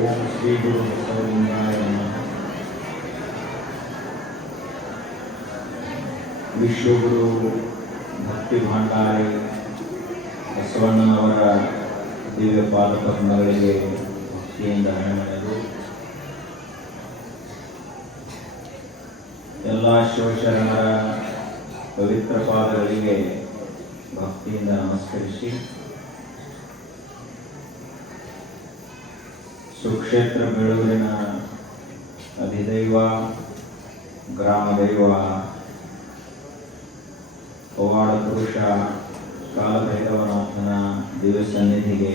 ಓಂ ಶ್ರೀ ಗುರು ಬಸವಲಿಂಗಾಯ ನಮಃ. ವಿಶ್ವಗುರು ಭಕ್ತಿ ಭಂಡಾರಿ ಬಸವಣ್ಣನವರ ದಿವ್ಯ ಪಾದಪದ್ಮಗಳಿಗೆ ಭಕ್ತಿಯಿಂದ ಹಣಮನೆದು ಎಲ್ಲ ಶಿವಶರಣರ ಪವಿತ್ರ ಪಾದಗಳಿಗೆ ಭಕ್ತಿಯಿಂದ ನಮಸ್ಕರಿಸಿ ಸುಕ್ಷೇತ್ರ ಬೆಳೂರಿನ ಅಧಿದೈವ ಗ್ರಾಮ ದೈವ ಪವಾಡ ಪುರುಷ ಕಾಲಭೈರವನಾಥನ ದಿವ್ಯ ಸನ್ನಿಧಿಗೆ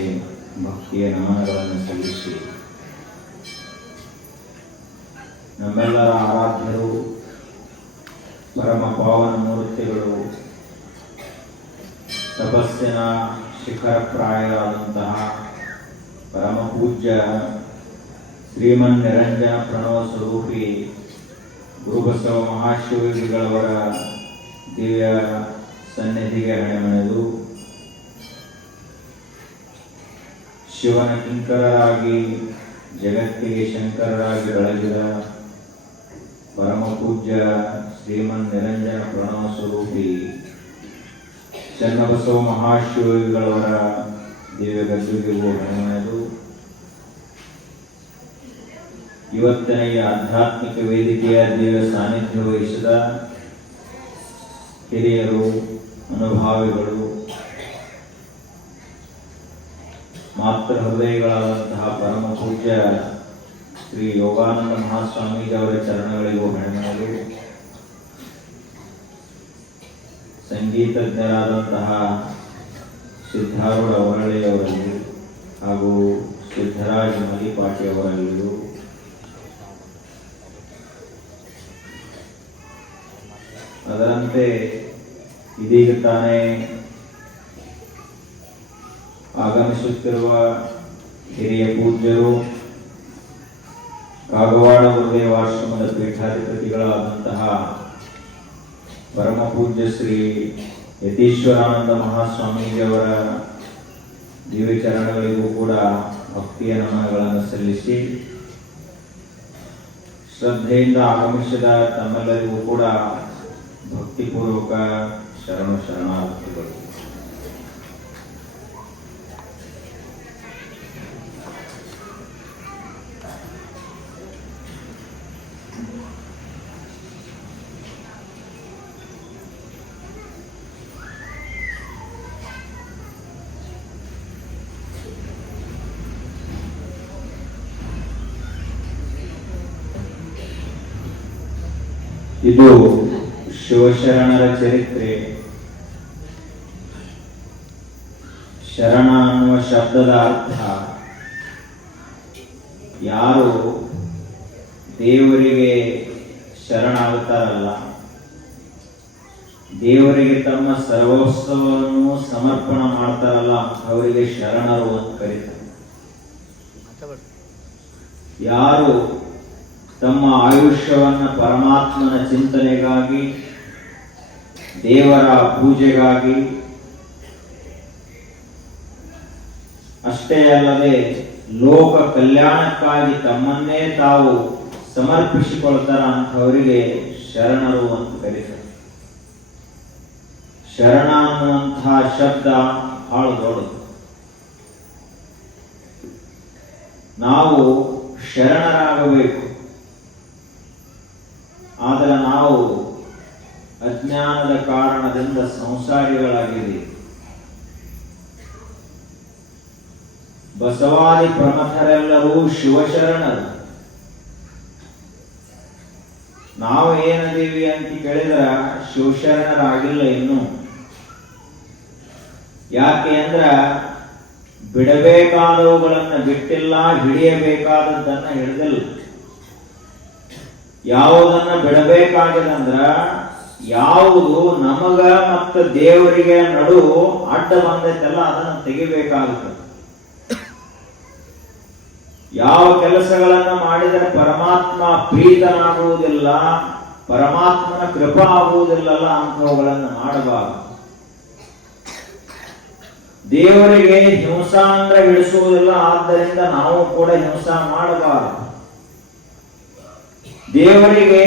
ಭಕ್ತಿಯ ನಮನಗಳನ್ನು ಸಲ್ಲಿಸಿ ನಮ್ಮೆಲ್ಲರ ಆರಾಧ್ಯರು ಪರಮ ಪಾವನ ಮೂರ್ತಿಗಳು ತಪಸ್ಸಿನ ಶಿಖರಪ್ರಾಯರಾದಂತಹ ಪರಮ ಪೂಜ್ಯ ಶ್ರೀಮನ್ ನಿರಂಜನ ಪ್ರಣವ ಸ್ವರೂಪಿ ಗುರುಬಸವ ಮಹಾಶಿವಗಳವರ ದಿವ್ಯ ಸನ್ನಿಧಿಗೆ ಹಣೆಮಣೆದು ಶಿವನ ಕಿಂಕರರಾಗಿ ಜಗತ್ತಿಗೆ ಶಂಕರರಾಗಿ ಬೆಳಗಿದ ಪರಮ ಪೂಜ್ಯ ಶ್ರೀಮನ್ ನಿರಂಜನ ಪ್ರಣವ ಸ್ವರೂಪಿ ಚನ್ನಬಸವ ಮಹಾಶಿವಗಳವರ ದಿವ್ಯ ಗದ್ದುಗೆಗೂ ಹಣೆಮಣೆದು ಇವತ್ತಿನ ಈ ಆಧ್ಯಾತ್ಮಿಕ ವೇದಿಕೆಯ ದಿವ್ಯ ಸಾನ್ನಿಧ್ಯ ವಹಿಸಿದ ಹಿರಿಯರು, ಅನುಭಾವಿಗಳು, ಮಾತೃ ಹೃದಯಗಳಾದಂತಹ ಪರಮ ಪೂಜ್ಯ ಶ್ರೀ ಯೋಗಾನಂದ ಮಹಾಸ್ವಾಮೀಜಿಯವರ ಚರಣಗಳಿಗೂ ಹಣೆಮಣೆದು ಸಂಗೀತಜ್ಞರಾದಂತಹ ಸಿದ್ಧಾರೂಢ ಅವರಳ್ಳಿಯವರಲ್ಲಿ ಹಾಗೂ ಸಿದ್ದರಾಜ ಮಲಿಪಾಟಿ ಅವರಲ್ಲಿಯೂ ಅದರಂತೆ ಇದೀಗ ತಾನೇ ಆಗಮಿಸುತ್ತಿರುವ ಹಿರಿಯ ಪೂಜ್ಯರು ಕಾಗವಾಡ ಗುರುದೇವಾಶ್ರಮದ ಪೀಠಾಧಿಪತಿಗಳಾದಂತಹ ಪರಮ ಪೂಜ್ಯ ಶ್ರೀ ಯತೀಶ್ವರಾನಂದ ಮಹಾಸ್ವಾಮೀಜಿಯವರ ದಿವ್ಯ ಚರಣಗಳಿಗೂ ಕೂಡ ಭಕ್ತಿಯ ನಮನಗಳನ್ನು ಸಲ್ಲಿಸಿ ಶ್ರದ್ಧೆಯಿಂದ ಆಗಮಿಸಿದ ತಮ್ಮೆಲ್ಲರಿಗೂ ಕೂಡ ಭಕ್ತಿಪೂರ್ವಕ ಶರಣಾರ್ಥಿಗಳು. ಇದು ಶಿವಶರಣರ ಚರಿತ್ರೆ. ಶರಣ ಅನ್ನುವ ಶಬ್ದದ ಅರ್ಥ ಯಾರು ದೇವರಿಗೆ ಶರಣಾಗುತ್ತಾರಲ್ಲ, ದೇವರಿಗೆ ತಮ್ಮ ಸರ್ವಸ್ವವನ್ನು ಸಮರ್ಪಣ ಮಾಡ್ತಾರಲ್ಲ, ಅವರಿಗೆ ಶರಣರು ಅಂತ ಕರೀತಾರೆ. ಯಾರು ತಮ್ಮ ಆಯುಷ್ಯವನ್ನ ಪರಮಾತ್ಮನ ಚಿಂತನೆಗಾಗಿ, ದೇವರ ಪೂಜೆಗಾಗಿ, ಅಷ್ಟೇ ಅಲ್ಲದೆ ಲೋಕ ಕಲ್ಯಾಣಕ್ಕಾಗಿ ತಮ್ಮನ್ನೇ ತಾವು ಸಮರ್ಪಿಸಿಕೊಳ್ತಾರ ಅಂಥವರಿಗೆ ಶರಣರು ಅಂತ ಕರೀತಾರೆ. ಶರಣ ಅನ್ನುವಂತಹ ಶಬ್ದ ಬಹಳ ದೊಡ್ಡದು. ನಾವು ಶರಣರಾಗಬೇಕು, ಆದರೆ ನಾವು ಅಜ್ಞಾನದ ಕಾರಣದಿಂದ ಸಂಸಾರಿಗಳಾಗಿದ್ದೀವಿ. ಬಸವಾದಿ ಪ್ರಮಥರೆಲ್ಲರೂ ಶಿವಶರಣರು. ನಾವು ಏನದೀವಿ ಅಂತ ಕೇಳಿದ್ರ ಶಿವಶರಣರಾಗಿಲ್ಲ ಇನ್ನು. ಯಾಕೆ ಅಂದ್ರ ಬಿಡಬೇಕಾದವುಗಳನ್ನ ಬಿಟ್ಟಿಲ್ಲ, ಹಿಡಿಯಬೇಕಾದದ್ದನ್ನ ಹಿಡಿದಿಲ್ಲ. ಯಾವುದನ್ನ ಬಿಡಬೇಕಾಗಿದಂದ್ರ ಯಾವುದು ನಮಗ ಮತ್ತು ದೇವರಿಗೆ ನಡು ಅಡ್ಡ ಬಂದೈತಲ್ಲ ಅದನ್ನು ತೆಗಿಬೇಕಾಗುತ್ತೆ. ಯಾವ ಕೆಲಸಗಳನ್ನ ಮಾಡಿದರೆ ಪರಮಾತ್ಮ ಪ್ರೀತನಾಗುವುದಿಲ್ಲ, ಪರಮಾತ್ಮನ ಕೃಪಾ ಆಗುವುದಿಲ್ಲಲ್ಲ ಅಂಥವುಗಳನ್ನು ಮಾಡಬಾರದು. ದೇವರಿಗೆ ಹಿಂಸಾ ಅಂದ್ರೆ ಹಿಡಿಸುವುದಿಲ್ಲ, ಆದ್ದರಿಂದ ನಾವು ಕೂಡ ಹಿಂಸಾ ಮಾಡಬಾರದು. ದೇವರಿಗೆ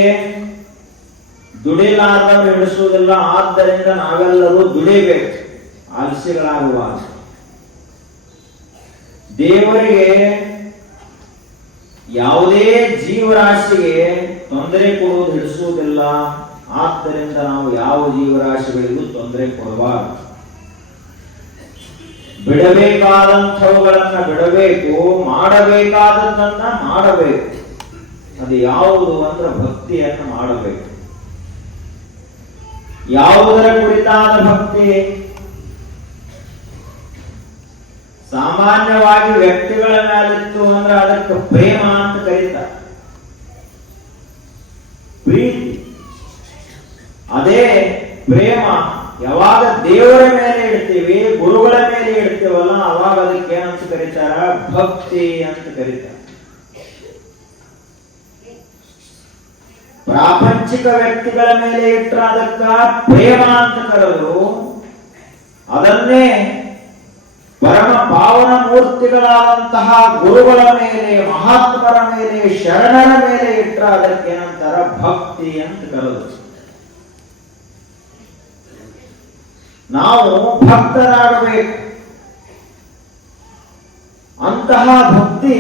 ದುಡಿಲಾರ್ದವರು ಹಿಡಿಸುವುದಿಲ್ಲ, ಆದ್ದರಿಂದ ನಾವೆಲ್ಲರೂ ದುಡಿಬೇಕು, ಆಲಸ್ಯಗಳಾಗಬಾರದು. ದೇವರಿಗೆ ಯಾವುದೇ ಜೀವರಾಶಿಗೆ ತೊಂದರೆ ಕೊಡುವುದು ಹಿಡಿಸುವುದಿಲ್ಲ, ಆದ್ದರಿಂದ ನಾವು ಯಾವ ಜೀವರಾಶಿಗಳಿಗೂ ತೊಂದರೆ ಕೊಡಬಾರದು. ಬಿಡಬೇಕಾದಂಥವುಗಳನ್ನ ಬಿಡಬೇಕು, ಮಾಡಬೇಕಾದದ್ದನ್ನ ಮಾಡಬೇಕು. ಅದು ಯಾವುದು ಅಂದ್ರೆ ಭಕ್ತಿಯನ್ನು ಮಾಡಬೇಕು. ಯಾವುದರ ಕುರಿತಾದ ಭಕ್ತಿ? ಸಾಮಾನ್ಯವಾಗಿ ವ್ಯಕ್ತಿಗಳ ಮೇಲಿತ್ತು ಅಂದ್ರೆ ಅದಕ್ಕೆ ಪ್ರೇಮ ಅಂತ ಕರೀತಾರೆ, ಪ್ರೀತಿ. ಅದೇ ಪ್ರೇಮ ಯಾವಾಗ ದೇವರ ಮೇಲೆ ಇಡ್ತೀವಿ, ಗುರುಗಳ ಮೇಲೆ ಇಡ್ತೀವಲ್ಲ, ಅವಾಗ ಅದಕ್ಕೆ ಏನಂತ ಕರೀತಾರ? ಭಕ್ತಿ ಅಂತ ಕರೀತಾರೆ. ಪ್ರಾಪಂಚಿಕ ವ್ಯಕ್ತಿಗಳ ಮೇಲೆ ಇಟ್ಟರೆ ಅದಕ್ಕ ಪ್ರೇಮ ಅಂತ ಕರೆದು, ಅದನ್ನೇ ಪರಮ ಪಾವನ ಮೂರ್ತಿಗಳಾದಂತಹ ಗುರುಗಳ ಮೇಲೆ, ಮಹಾತ್ಮರ ಮೇಲೆ, ಶರಣರ ಮೇಲೆ ಇಟ್ಟರೆ ಅದಕ್ಕೆ ಏನಂತಾರ? ಭಕ್ತಿ ಅಂತ ಕರೆದು. ನಾವು ಭಕ್ತರಾಗಬೇಕು. ಅಂತಹ ಭಕ್ತಿ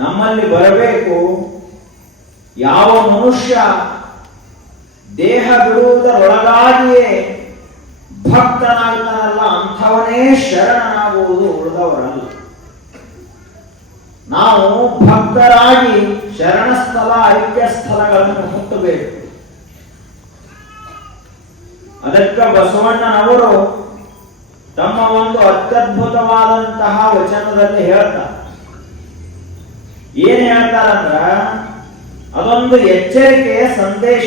ನಮ್ಮಲ್ಲಿ ಬರಬೇಕು. ಯಾವ ಮನುಷ್ಯ ದೇಹ ಬಿಡುವುದರೊಳಗಾಗಿಯೇ ಭಕ್ತನಾಗ್ತಾನಲ್ಲ, ಅಂಥವನೇ ಶರಣನಾಗುವುದು, ಉಳಿದವರಲ್ಲ. ನಾವು ಭಕ್ತರಾಗಿ ಶರಣ ಸ್ಥಳ, ಐಕ್ಯ ಸ್ಥಳಗಳನ್ನು ಮುಟ್ಟಬೇಕು. ಅದಕ್ಕೆ ಬಸವಣ್ಣನವರು ತಮ್ಮ ಒಂದು ಅತ್ಯದ್ಭುತವಾದಂತಹ ವಚನದಲ್ಲಿ ಹೇಳ್ತಾರೆ. ಏನ್ ಹೇಳ್ತಾರಂದ್ರ, ಅದೊಂದು ಎಚ್ಚರಿಕೆಯ ಸಂದೇಶ.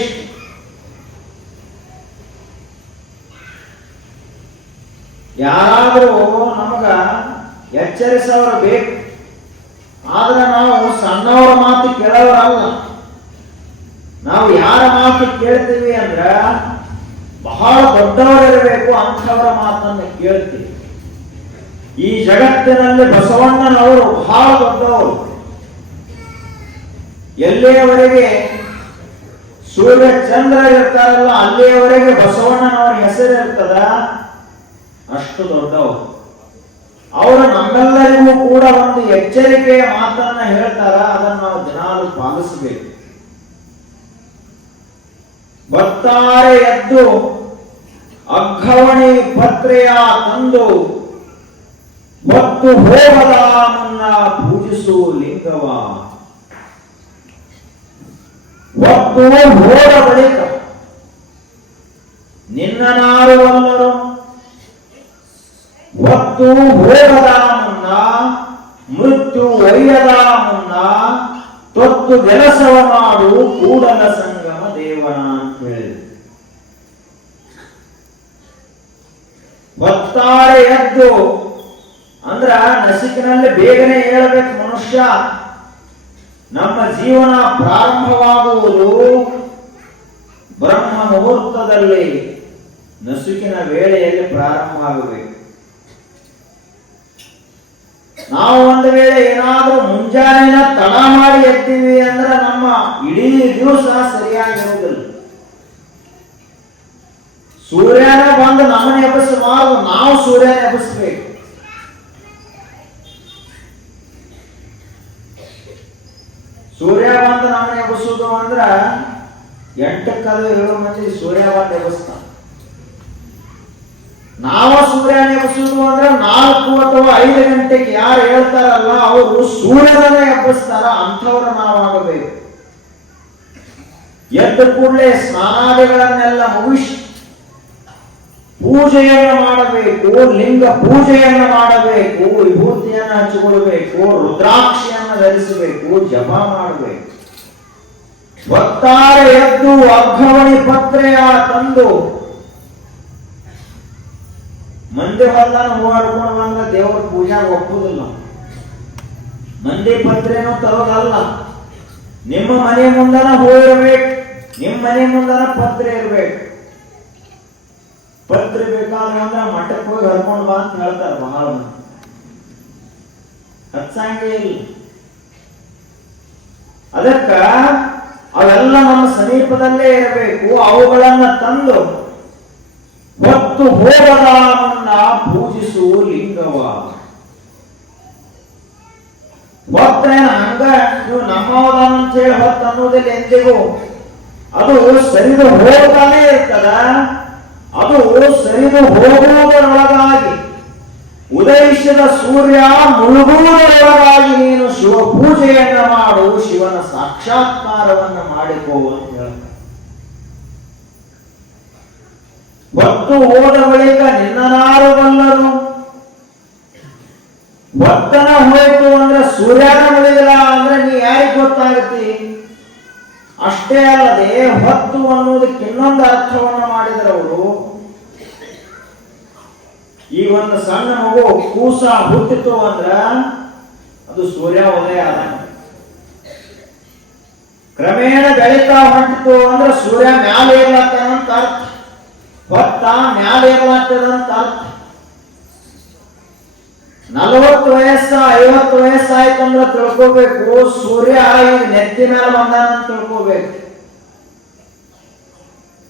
ಯಾರಾದರೂ ನಮಗ ಎಚ್ಚರಿಸೋರು ಬೇಕು, ಆದ್ರೆ ನಾವು ಸಣ್ಣವರ ಮಾತು ಕೇಳೋರಲ್ಲ. ನಾವು ಯಾರ ಮಾತು ಕೇಳ್ತೀವಿ ಅಂದ್ರ ಬಹಳ ದೊಡ್ಡವರಿರಬೇಕು, ಅಂಥವರ ಮಾತನ್ನು ಕೇಳ್ತೀವಿ. ಈ ಜಗತ್ತಿನಲ್ಲಿ ಬಸವಣ್ಣನವರು ಬಹಳ ದೊಡ್ಡವರು. ಎಲ್ಲಿಯವರೆಗೆ ಸೂರ್ಯ ಚಂದ್ರ ಇರ್ತಾರಲ್ಲ, ಅಲ್ಲಿಯವರೆಗೆ ಬಸವಣ್ಣನವರ ಹೆಸರು ಇರ್ತದ, ಅಷ್ಟು ದೊಡ್ಡವರು. ಅವರು ನಮ್ಮೆಲ್ಲರಿಗೂ ಕೂಡ ಒಂದು ಎಚ್ಚರಿಕೆಯ ಮಾತನ್ನ ಹೇಳ್ತಾರ, ಅದನ್ನು ನಾವು ದಿನಾಲು ಪಾಲಿಸಬೇಕು. ಭಕ್ತಾರೆ ಎದ್ದು ಅಘವಣಿ ಪತ್ರೆಯ ತಂದು, ಹೊತ್ತು ಹೋಗದ ಮುನ್ನ ಪೂಜಿಸು ಲಿಂಗವ. ಹೊತ್ತು ಹೋದ ಬಳಿಕ ನಿನ್ನನಾರುವಲ್ಲರು, ಹೊತ್ತು ಹೋಗದ ಮುನ್ನ, ಮೃತ್ಯು ಒಯ್ಯದ ಮುನ್ನ ತೊತ್ತು ಕೆಲಸವ ಮಾಡು ಕೂಡಲ ಸಂಗಮ ದೇವನ ಅಂತ ಹೇಳಿದ್ರು. ಭಕ್ತಾರೆ ಎದ್ದು ಅಂದ್ರ ನಸಿಕಿನಲ್ಲಿ ಬೇಗನೆ ಹೇಳಬೇಕು ಮನುಷ್ಯ. ನಮ್ಮ ಜೀವನ ಪ್ರಾರಂಭವಾಗುವುದು ಬ್ರಹ್ಮ ಮುಹೂರ್ತದಲ್ಲಿ, ನಸುಕಿನ ವೇಳೆಯಲ್ಲಿ ಪ್ರಾರಂಭ ಆಗಬೇಕು. ನಾವು ಒಂದು ವೇಳೆ ಏನಾದ್ರೂ ಮುಂಜಾನೆನ ತಡ ಮಾಡಿ ಎತ್ತೀವಿ ಅಂದ್ರೆ ನಮ್ಮ ಇಡೀ ದಿವಸ ಸರಿಯಾಗಿರುವುದಿಲ್ಲ. ಸೂರ್ಯನ ಬಂದು ನಮ್ಮನ್ನ ಎಬ್ಬಿಸಬಾರದು, ನಾವು ಸೂರ್ಯನ ಎಬ್ಬಿಸಬೇಕು. ಸೂರ್ಯ ಬಂದು ನಮ್ಮನ್ನ ಎಬ್ಬಿಸುವುದು ಅಂದ್ರ 8-7 ಮಂದಿ ಸೂರ್ಯ ಬಂದು ಎಬ್ಬಿಸ್ತಾನ. ನಾವು ಸೂರ್ಯನ ಎಬ್ಬಿಸುವುದು ಅಂದ್ರೆ 4 ಅಥವಾ 5 ಗಂಟೆಗೆ ಯಾರು ಹೇಳ್ತಾರಲ್ಲ ಅವರು ಸೂರ್ಯನ ಎಬ್ಬಿಸ್ತಾರ, ಅಂಥವ್ರ ನಾವಾಗಬೇಕು. ಎದ್ದ ಕೂಡಲೇ ಸ್ನಾನಾದಿಗಳನ್ನೆಲ್ಲ ಮುಗಿಸಿ ಪೂಜೆಯನ್ನು ಮಾಡಬೇಕು, ಲಿಂಗ ಪೂಜೆಯನ್ನು ಮಾಡಬೇಕು, ವಿಭೂತಿಯನ್ನು ಹಚ್ಚಿಕೊಳ್ಳಬೇಕು, ರುದ್ರಾಕ್ಷಿಯನ್ನು ಧರಿಸಬೇಕು, ಜಪ ಮಾಡಬೇಕು. ಭಕ್ತಾರೆ ಎದ್ದು ಅಘವಣಿ ಪತ್ರೆಯ ತಂದು, ಮಂದಿ ಹೊಲ್ದಾನ ಹೂವಾಡ್ಕೊಂಡು ಬಂದ್ರೆ ದೇವರ ಪೂಜಾ ಒಪ್ಪುದಿಲ್ಲ. ಮಂದಿ ಪತ್ರೆನೂ ತರೋದಲ್ಲ, ನಿಮ್ಮ ಮನೆ ಮುಂದನ ಹೂ ಇರಬೇಕು, ನಿಮ್ಮ ಮನೆ ಮುಂದನ ಪತ್ರೆ ಇರಬೇಕು. ಪತ್ರಿ ಬೇಕಾದ್ರೆ ಅಂದ್ರೆ ಮಠಕ್ಕೆ ಹೋಗಿ ಹರ್ಕೊಂಡು ಬಾ ಅಂತ ಹೇಳ್ತಾರೆ ಬಹಳ ಮಂದಿ. ಹಚ್ಚಂಗೆ ಇಲ್ಲ. ಅದಕ್ಕ ಅವೆಲ್ಲ ನಮ್ಮ ಸಮೀಪದಲ್ಲೇ ಇರಬೇಕು. ಅವುಗಳನ್ನ ತಂದು ಹೊತ್ತು ಹೋಗದ ಮುನ್ನ ಪೂಜಿಸು ಲಿಂಗವ. ಹೊತ್ತೇನ ಹಂಗ ನೀವು ನಮ್ಮವದಾನ ಅಂತ ಹೇಳಿ ಹೊತ್ತು ಅನ್ನೋದಿಲ್ಲ ಎಂದಿಗೂ. ಅದು ಸರಿದು ಹೋಗ್ತಾನೆ ಇರ್ತದ. ಅದು ಸರಿದು ಹೋಗುವುದರೊಳಗಾಗಿ ಉದಯಿಸಿದ ಸೂರ್ಯ ಮುಳುಗುವುದರೊಳಗಾಗಿ ನೀನು ಶಿವ ಪೂಜೆಯನ್ನ ಮಾಡು, ಶಿವನ ಸಾಕ್ಷಾತ್ಕಾರವನ್ನ ಮಾಡಿಕೋ ಅಂತ ಹೇಳ್ತಾರೆ. ಹೊತ್ತು ಹೋದ ಬಳಿಕ ನಿನ್ನನಾರು ಬಲ್ಲರು. ಹೊತ್ತನ ಹೋಯ್ತು ಅಂದ್ರೆ ಸೂರ್ಯನ ಮುಳುಗಿದ ಅಂದ್ರೆ ನೀ ಯಾರಿಗೆ ಗೊತ್ತಾಗತ್ತಿ. ಅಷ್ಟೇ ಅಲ್ಲದೆ ಹೊತ್ತು ಅನ್ನೋದಕ್ಕೆ ಇನ್ನೊಂದು ಅರ್ಥವನ್ನು ಮಾಡಿದರೆ ಅವರು, ಈ ಒಂದು ಸಣ್ಣ ಮಗು ಕೂಸ ಹುಟ್ಟಿತು ಅಂದ್ರ ಅದು ಸೂರ್ಯ ಉದಯ ಆದಂಗ. ಕ್ರಮೇಣ ಬೆಳೀತಾ ಹೊಂಟಿತು ಅಂದ್ರೆ ಸೂರ್ಯ ಮ್ಯಾಲೆ ಇರ್ಲತ್ತಂತ ಅರ್ಥ. ಹೊತ್ತ ಮ್ಯಾಲೆ ಇರ್ಲತ್ತದಂತ ಅರ್ಥ. 40 ವಯಸ್ಸ 50 ವಯಸ್ಸಾಯ್ತಂದ್ರೆ ತಿಳ್ಕೋಬೇಕು ಸೂರ್ಯ ಈಗ ನೆತ್ತಿ ಮೇಲೆ ಬಂದಾನ ಅಂತ ತಿಳ್ಕೋಬೇಕು.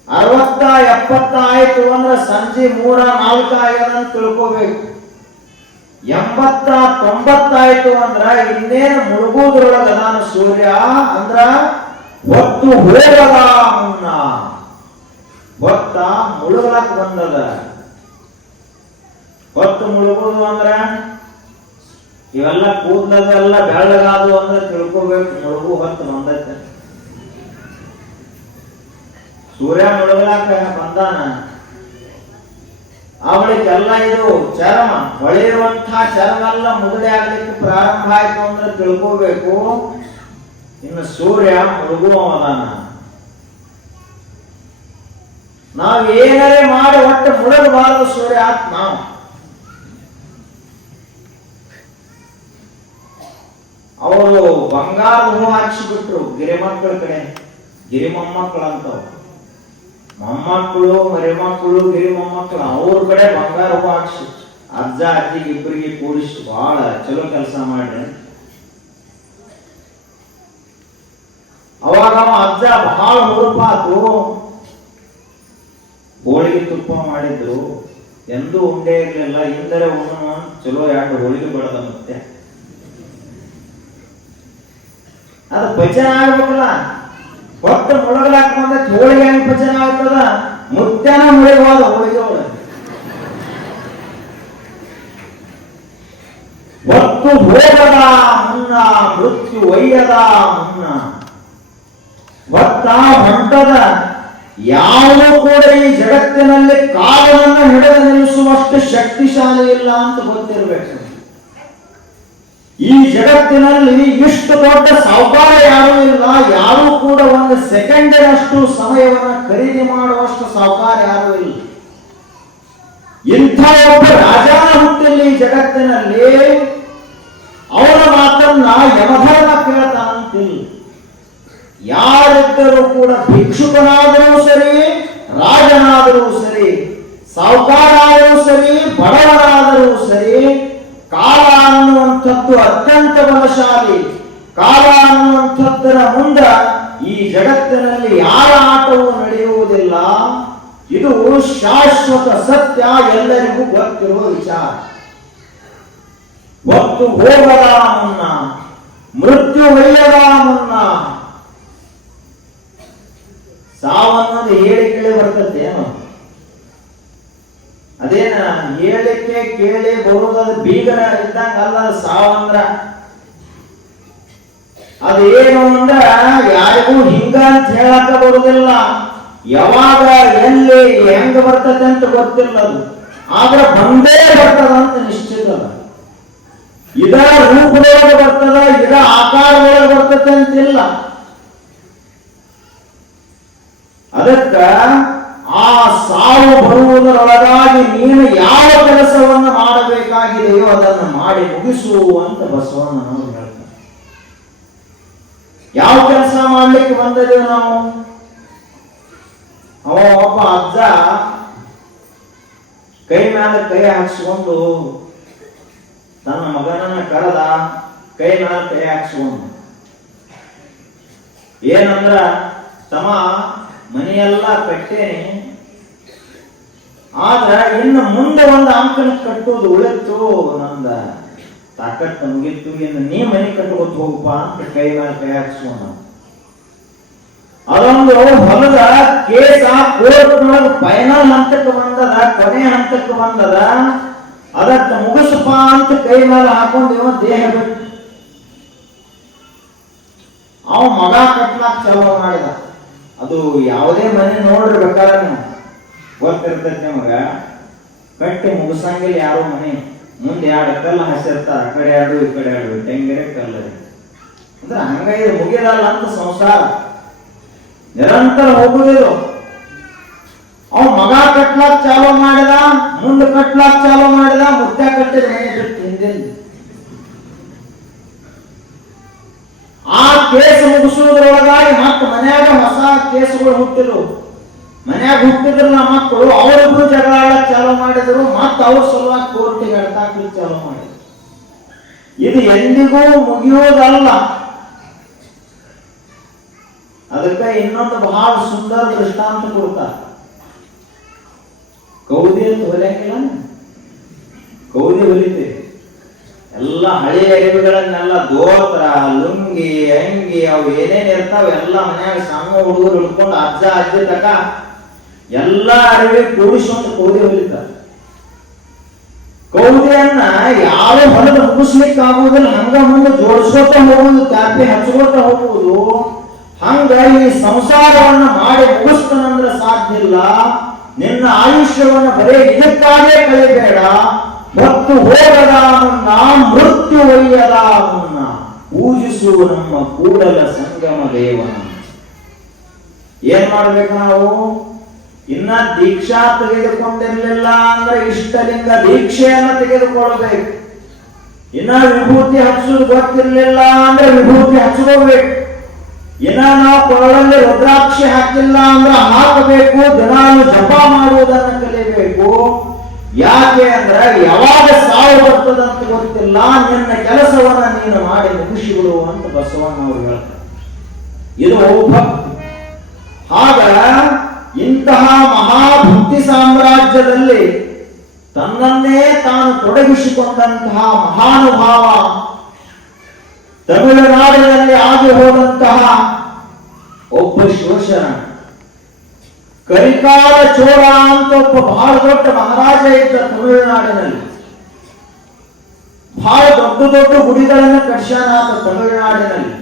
60 70 ಆಯ್ತು ಅಂದ್ರೆ ಸಂಜೆ 3 4 ಆಗ್ಯದ ಅಂತ ತಿಳ್ಕೋಬೇಕು. 80 90 ಆಯ್ತು ಅಂದ್ರ ಇನ್ನೇನು ಮುಳುಗುವುದ್ರೊಳಗ ನಾನು ಸೂರ್ಯ ಅಂದ್ರ ಹೊತ್ತು ಹೋಗದ ಮುನ್ನ. ಹೊತ್ತ ಮುಳುಗಲಕ್ ಬಂದದ. ಹೊತ್ತು ಮುಳುಗುದು ಅಂದ್ರ ಇವೆಲ್ಲ ಕೂದಲೆಲ್ಲ ಬೆಳ್ಳಗಾದು ಅಂದ್ರೆ ತಿಳ್ಕೋಬೇಕು ಮುಳುಗು ಹೊತ್ತು ಬಂದೈತೆ. ಸೂರ್ಯ ಮುಳುಗಲಾಕ ಬಂದಾನ. ಅವಳಿಗೆಲ್ಲ ಇದು ಚರ್ಮ ಹೊಳೆಯುವಂತಹ ಚರ್ಮ ಎಲ್ಲ ಮುದುಡೆ ಆಗ್ಲಿಕ್ಕೆ ಪ್ರಾರಂಭ ಆಯ್ತು ಅಂದ್ರೆ ತಿಳ್ಕೋಬೇಕು ಇನ್ನು ಸೂರ್ಯ ಮುಳುಗುವವದಾನ. ನಾವು ಏನಾರೇ ಮಾಡಿ ಒಟ್ಟು ಮುಳುಗಬಾರದು ಸೂರ್ಯ ಅಂತ ನಾವು. ಅವರು ಬಂಗಾರದ ಹೂ ಹಾಕಿಸಿಬಿಟ್ರು ಗಿರಿಮಕ್ಕಳ ಕಡೆ. ಗಿರಿ ಮೊಮ್ಮಕ್ಕಳು ಅಂತವ್. ಮೊಮ್ಮಕ್ಕಳು ಮರಿಮಕ್ಕಳು ಗಿರಿ ಮೊಮ್ಮಕ್ಕಳು ಅವ್ರ ಕಡೆ ಬಂಗಾರ ಹೂ ಹಾಕ್ಸಿ ಅಜ್ಜ ಅಜ್ಜಿಗೆ ಇಬ್ಬರಿಗೆ ಕೂಡಿಸಿ ಬಹಳ ಚಲೋ ಕೆಲಸ ಮಾಡ್ರಿ. ಅವಾಗ ಅಜ್ಜ ಬಹಳ ಹುರುಪಾತು. ಹೋಳಿಗೆ ತುಪ್ಪ ಮಾಡಿದ್ರು. ಎಂದೂ ಉಂಡೆ ಇರ್ಲಿಲ್ಲ. ಇಂದರೆ ಉಣ್ಣು ಚಲೋ 2 ಹೋಳಿಗೆ ಬಡದ. ಮತ್ತೆ ಅದು ಭಜನ ಆಗ್ಬೇಕಲ್ಲ. ಹೊತ್ತು ಮುಳುಗಲಾಕ ಬಂದ ಹೋಳಿಗೆ ಹೆಂಗ್ ಭಜನ ಆಗ್ತದ. ಮುತ್ಯನ ಮುಳುಗುವಾಗ ಹೋಳಿಗೆ ಒಳಗೆ ಹೊತ್ತು ಹೋಗದ ಮುನ್ನ ಮೃತ್ಯು ಒಯ್ಯದ ಮುನ್ನ. ಹೊತ್ತ ಹೊಂಟದ. ಯಾವುದೂ ಕೂಡ ಈ ಜಗತ್ತಿನಲ್ಲಿ ಕಾಲವನ್ನು ಹಿಡಿದು ನಿಲ್ಲಿಸುವಷ್ಟು ಶಕ್ತಿಶಾಲಿ ಇಲ್ಲ ಅಂತ ಗೊತ್ತಿರಬೇಕು. ಈ ಜಗತ್ತಿನಲ್ಲಿ ಇಷ್ಟು ದೊಡ್ಡ ಸಾಹುಕಾರ ಯಾರೂ ಇಲ್ಲ. ಯಾರೂ ಕೂಡ ಒಂದು ಸೆಕೆಂಡಿನಷ್ಟು ಸಮಯವನ್ನು ಖರೀದಿ ಮಾಡುವಷ್ಟು ಸಾಹುಕಾರ ಯಾರೂ ಇಲ್ಲ. ಇಂಥ ಒಬ್ಬ ರಾಜನ ಹುಟ್ಟಿಲ್ಲ ಈ ಜಗತ್ತಿನಲ್ಲಿ. ಅವನ ಮಾತನ್ನ ಯಮಧರ್ಮ ಕೇಳ್ತಾನಂತಿಲ್ಲ. ಯಾರಿದ್ದರೂ ಕೂಡ ಭಿಕ್ಷುಕನಾದರೂ ಸರಿ, ರಾಜನಾದರೂ ಸರಿ, ಸಾಹುಕಾರಾದರೂ ಸರಿ, ಬಡವರಾದರೂ ಸರಿ, ಕಾಲ ಅನ್ನುವಂಥದ್ದು ಅತ್ಯಂತ ಬಲಶಾಲಿ. ಕಾಲ ಅನ್ನುವಂಥದ್ದರ ಮುಂದ ಈ ಜಗತ್ತಿನಲ್ಲಿ ಯಾರ ಆಟವೂ ನಡೆಯುವುದಿಲ್ಲ. ಇದು ಶಾಶ್ವತ ಸತ್ಯ, ಎಲ್ಲರಿಗೂ ಗೊತ್ತಿರುವ ವಿಚಾರ. ಹೊತ್ತು ಹೋಗದ ಮುನ್ನ ಮೃತ್ಯು ಒಯ್ಯದ ಮುನ್ನ. ಸಾವನ್ನೋದು ಹೇಳಿ ಕೇಳಿ ಬರ್ತದೆ ಏನು? ಅದೇನ ಹೇಳಿಕೆ ಕೇಳಿ ಬರುವುದು ಬೀಗರ ಇದ್ದಂಗ ಅಲ್ಲ. ಸಾವಂದ್ರ ಅದೇನು ಅಂದ್ರ ಯಾರಿಗೂ ಹಿಂಗ ಅಂತ ಹೇಳಕ ಬರುದಿಲ್ಲ. ಯಾವಾಗ ಎಲ್ಲಿ ಹೆಂಗ ಬರ್ತದೆ ಅಂತ ಗೊತ್ತಿಲ್ಲ. ಅದು ಆದ್ರೆ ಬಂದೇ ಬರ್ತದಂತ ನಿಶ್ಚಿತ. ಇದರ ರೂಪದೊಳಗೆ ಬರ್ತದ, ಇದರ ಆಕಾರದೊಳಗೆ ಬರ್ತದೆ ಅಂತಿಲ್ಲ. ಅದಕ್ಕ ಆ ಸಾವು ಬರುವುದರೊಳಗಾಗಿ ನೀನು ಯಾವ ಕೆಲಸವನ್ನು ಮಾಡಬೇಕಾಗಿದೆಯೋ ಅದನ್ನು ಮಾಡಿ ಮುಗಿಸು ಅಂತ ಬಸವಣ್ಣನವರು ಹೇಳ್ತಾರೆ. ಯಾವ ಕೆಲಸ ಮಾಡ್ಲಿಕ್ಕೆ ಬಂದಿದ್ದೇವೆ ನಾವು? ಅವ ಒಬ್ಬ ಅಜ್ಜ ಕೈ ಮ್ಯಾಲ ಕೈ ಹಾಕ್ಸ್ಕೊಂಡು ತನ್ನ ಮಗನನ್ನ ಕರೆದ, ಕೈ ಮ್ಯಾಲ ಕೈ ಹಾಕ್ಸ್ಕೊಂಡು ಏನಂದ್ರ, ತಮ್ಮ ಮನೆಯೆಲ್ಲ ಕಟ್ಟೇನೆ, ಆದ್ರ ಇನ್ನು ಮುಂದೆ ಒಂದು ಅಂಕಣ ಕಟ್ಟುವುದು ಉಳಿತು, ನಂದ ತಾಕತ್ತು ಮುಗಿತ್ತು, ಇನ್ನು ನೀ ಮನೆ ಕಟ್ಕೊತ ಹೋಗಪ್ಪ ಅಂತ ಕೈ ಮೇಲೆ ಕೈ ಹಾಕ್ಸ್ಕೊಂಡ. ಅದೊಂದು ಹೊಲದ ಕೇಸ ಕೋರ್ಟ್ನೊಳಗ ಫೈನಲ್ ಹಂತಕ್ಕೆ ಬಂದದ, ಕೊನೆ ಹಂತಕ್ಕೆ ಬಂದದ. ಅದಕ್ಕೆ ಮುಗಿಸಪ್ಪ ಅಂತ ಕೈ ಮೇಲೆ ಹಾಕೊಂಡು ಇವ ದೇಹ ಬಿಟ್ಟು ಅವ ಮಗ ಕಟ್ಲಾಕ್ ಚಾಲೂ ಮಾಡಿದ. ಅದು ಯಾವುದೇ ಮನೆ ನೋಡ್ರಿ ಬೇಕಾದ್ರೆ ನೀವು ಗೊತ್ತಿರ್ತೈತಿ ನಿಮಗ, ಕಟ್ಟಿ ಮುಗಿಸಂಗಿಲ್ಲ ಯಾರು ಮನೆ. ಮುಂದೆ ಎರಡು ಕಲ್ಲು ಹಸಿರ್ತಾರ, ಆ ಕಡೆ ಎರಡು ಈ ಕಡೆ ಎರಡು, ತೆಂಗಿರೆ ಕಲ್ಲು ಅಂದ್ರೆ ಹಂಗಾಗಿ ಮುಗಿದಲ್ಲ ಅಂತ ಸಂಸಾರ ನಿರಂತರ ಹೋಗುದಿಲ್ಲ. ಅವ ಮಗ ಕಟ್ಲಾಕ್ ಚಾಲೂ ಮಾಡಿದ, ಮುಂದೆ ಕಟ್ಲಾಕ್ ಚಾಲೂ ಮಾಡಿದ, ಮುತ್ಯ ಕಟ್ಟಿದ ಮನೆ ಬಿಟ್ಟು ಹಿಂದಿನ ಆ ಕೇಸ್ ಮುಗಿಸುವುದ್ರೊಳಗಾಗಿ ಮತ್ತೆ ಮನ್ಯಾಗ ಹೊಸ ಕೇಸುಗಳು ಹುಟ್ಟಿದ್ರು. ಮನ್ಯಾಗ ಹುಟ್ಟಿದ್ರಲ್ಲ ಮಕ್ಕಳು, ಅವರಿಬ್ರು ಜಗಳ ಆಡಕ್ ಚಾಲೂ ಮಾಡಿದ್ರು, ಮತ್ತೆ ಅವ್ರ ಸಲುವಾಗಿ ಕೋರ್ಟಿಗೆ ಎಳ್ತಾಕ್ಲಿಕ್ಕೆ ಚಾಲೂ ಮಾಡಿದ್ರು. ಇದು ಎಂದಿಗೂ ಮುಗಿಯುವುದಲ್ಲ. ಅದಕ್ಕೆ ಇನ್ನೊಂದು ಬಹಳ ಸುಂದರ ದೃಷ್ಟಾಂತ ಕೊಡ್ತಾರೆ. ಕೌದಿ ಅಂತ ಹೊಲಿಯಂಗಿಲ್ಲ, ಕೌದಿ ಹೊಲಿತೇವೆ ಎಲ್ಲ ಹಳೆಯ ಅರಿವುಗಳನ್ನೆಲ್ಲ, ದೋತ್ರ, ಲುಂಗಿ, ಅಂಗಿ, ಅವು ಏನೇನ್ ಇರ್ತಾವ ಎಲ್ಲ ಮನ್ಯಾಗ ಸಣ್ಣ ಹುಡುಗರು ಹಿಡ್ಕೊಂಡು ಅಜ್ಜಿ ತಕ ಎಲ್ಲ ಅರಿವಿ ಕೂಡಿಸಿ ಒಂದು ಕೌದಿ ಹೊಲಿತಾರೆ. ಕೌದಿಯನ್ನ ಯಾವ ಹೊಲದ ಮುಗಿಸ್ಲಿಕ್ಕೆ ಆಗುವುದಿಲ್ಲ, ಹಂಗ ಮುಂದೆ ಜೋಡಿಸ್ಕೊತ ಹೋಗುದು, ಚಾಪಿ ಹಚ್ಕೋತ ಹೋಗುವುದು. ಹಂಗ ಈ ಸಂಸಾರವನ್ನ ಮಾಡಿ ಮುಗಿಸ್ತಾನಂದ್ರೆ ಸಾಧ್ಯ ಇಲ್ಲ. ನಿನ್ನ ಆಯುಷ್ಯವನ್ನ ಬರೇ ಇದಕ್ಕಾಗೇ ಕಳಿಬೇಡ. ಹೊತ್ತು ಹೋಗದ ಮುನ್ನ, ಮೃತ್ಯು ಒಯ್ಯದ ಮುನ್ನ ಪೂಜಿಸು ನಮ್ಮ ಕೂಡಲ ಸಂಗಮ ದೇವನ. ಏನ್ ಮಾಡ್ಬೇಕು ನಾವು? ಇನ್ನ ದೀಕ್ಷಾ ತೆಗೆದುಕೊಂಡಿರ್ಲಿಲ್ಲ ಅಂದ್ರೆ ಇಷ್ಟಲಿಂಗ ದೀಕ್ಷೆಯನ್ನ ತೆಗೆದುಕೊಳ್ಬೇಕು. ಇನ್ನ ವಿಭೂತಿ ಹಚ್ಚುದು ಗೊತ್ತಿರ್ಲಿಲ್ಲ ಅಂದ್ರೆ ವಿಭೂತಿ ಹಚ್ಕೋಬೇಕು. ಇನ್ನ ನಾವು ಕೊರಳಲ್ಲಿ ರುದ್ರಾಕ್ಷಿ ಹಾಕಿಲ್ಲ ಅಂದ್ರೆ ಹಾಕಬೇಕು. ದಿನಾಲು ಜಪ ಮಾಡುವುದನ್ನು ಕಲಿಬೇಕು. ಯಾಕೆ ಅಂದ್ರೆ ಯಾವಾಗ ಸಾವು ಬರ್ತದಂತ ಗೊತ್ತಿಲ್ಲ, ನಿನ್ನ ಕೆಲಸವನ್ನ ನೀನು ಮಾಡಿ ಮುಗಿಸಿಬಿಡು ಅಂತ ಬಸವಣ್ಣವರು ಹೇಳ್ತಾರೆ. ಇದು ಭಕ್ತಿ. ಆಗ ಇಂತಹ ಮಹಾಭಕ್ತಿ ಸಾಮ್ರಾಜ್ಯದಲ್ಲಿ ತನ್ನನ್ನೇ ತಾನು ತೊಡಗಿಸಿಕೊಂಡಂತಹ ಮಹಾನುಭಾವ, ತಮಿಳುನಾಡಿನಲ್ಲಿ ಆಗಿ ಹೋದಂತಹ ಒಬ್ಬ ಶಿವಶರಣ, ಕರಿಕಾಲ ಚೋಳ ಅಂತ ಒಬ್ಬ ಬಹಳ ದೊಡ್ಡ ಮಹಾರಾಜ ಇದ್ದ ತಮಿಳುನಾಡಿನಲ್ಲಿ. ಬಹಳ ದೊಡ್ಡ ದೊಡ್ಡ ಗುಡಿಗಳನ್ನು ಕಟ್ಸ್ಯಾನಾತ ತಮಿಳುನಾಡಿನಲ್ಲಿ.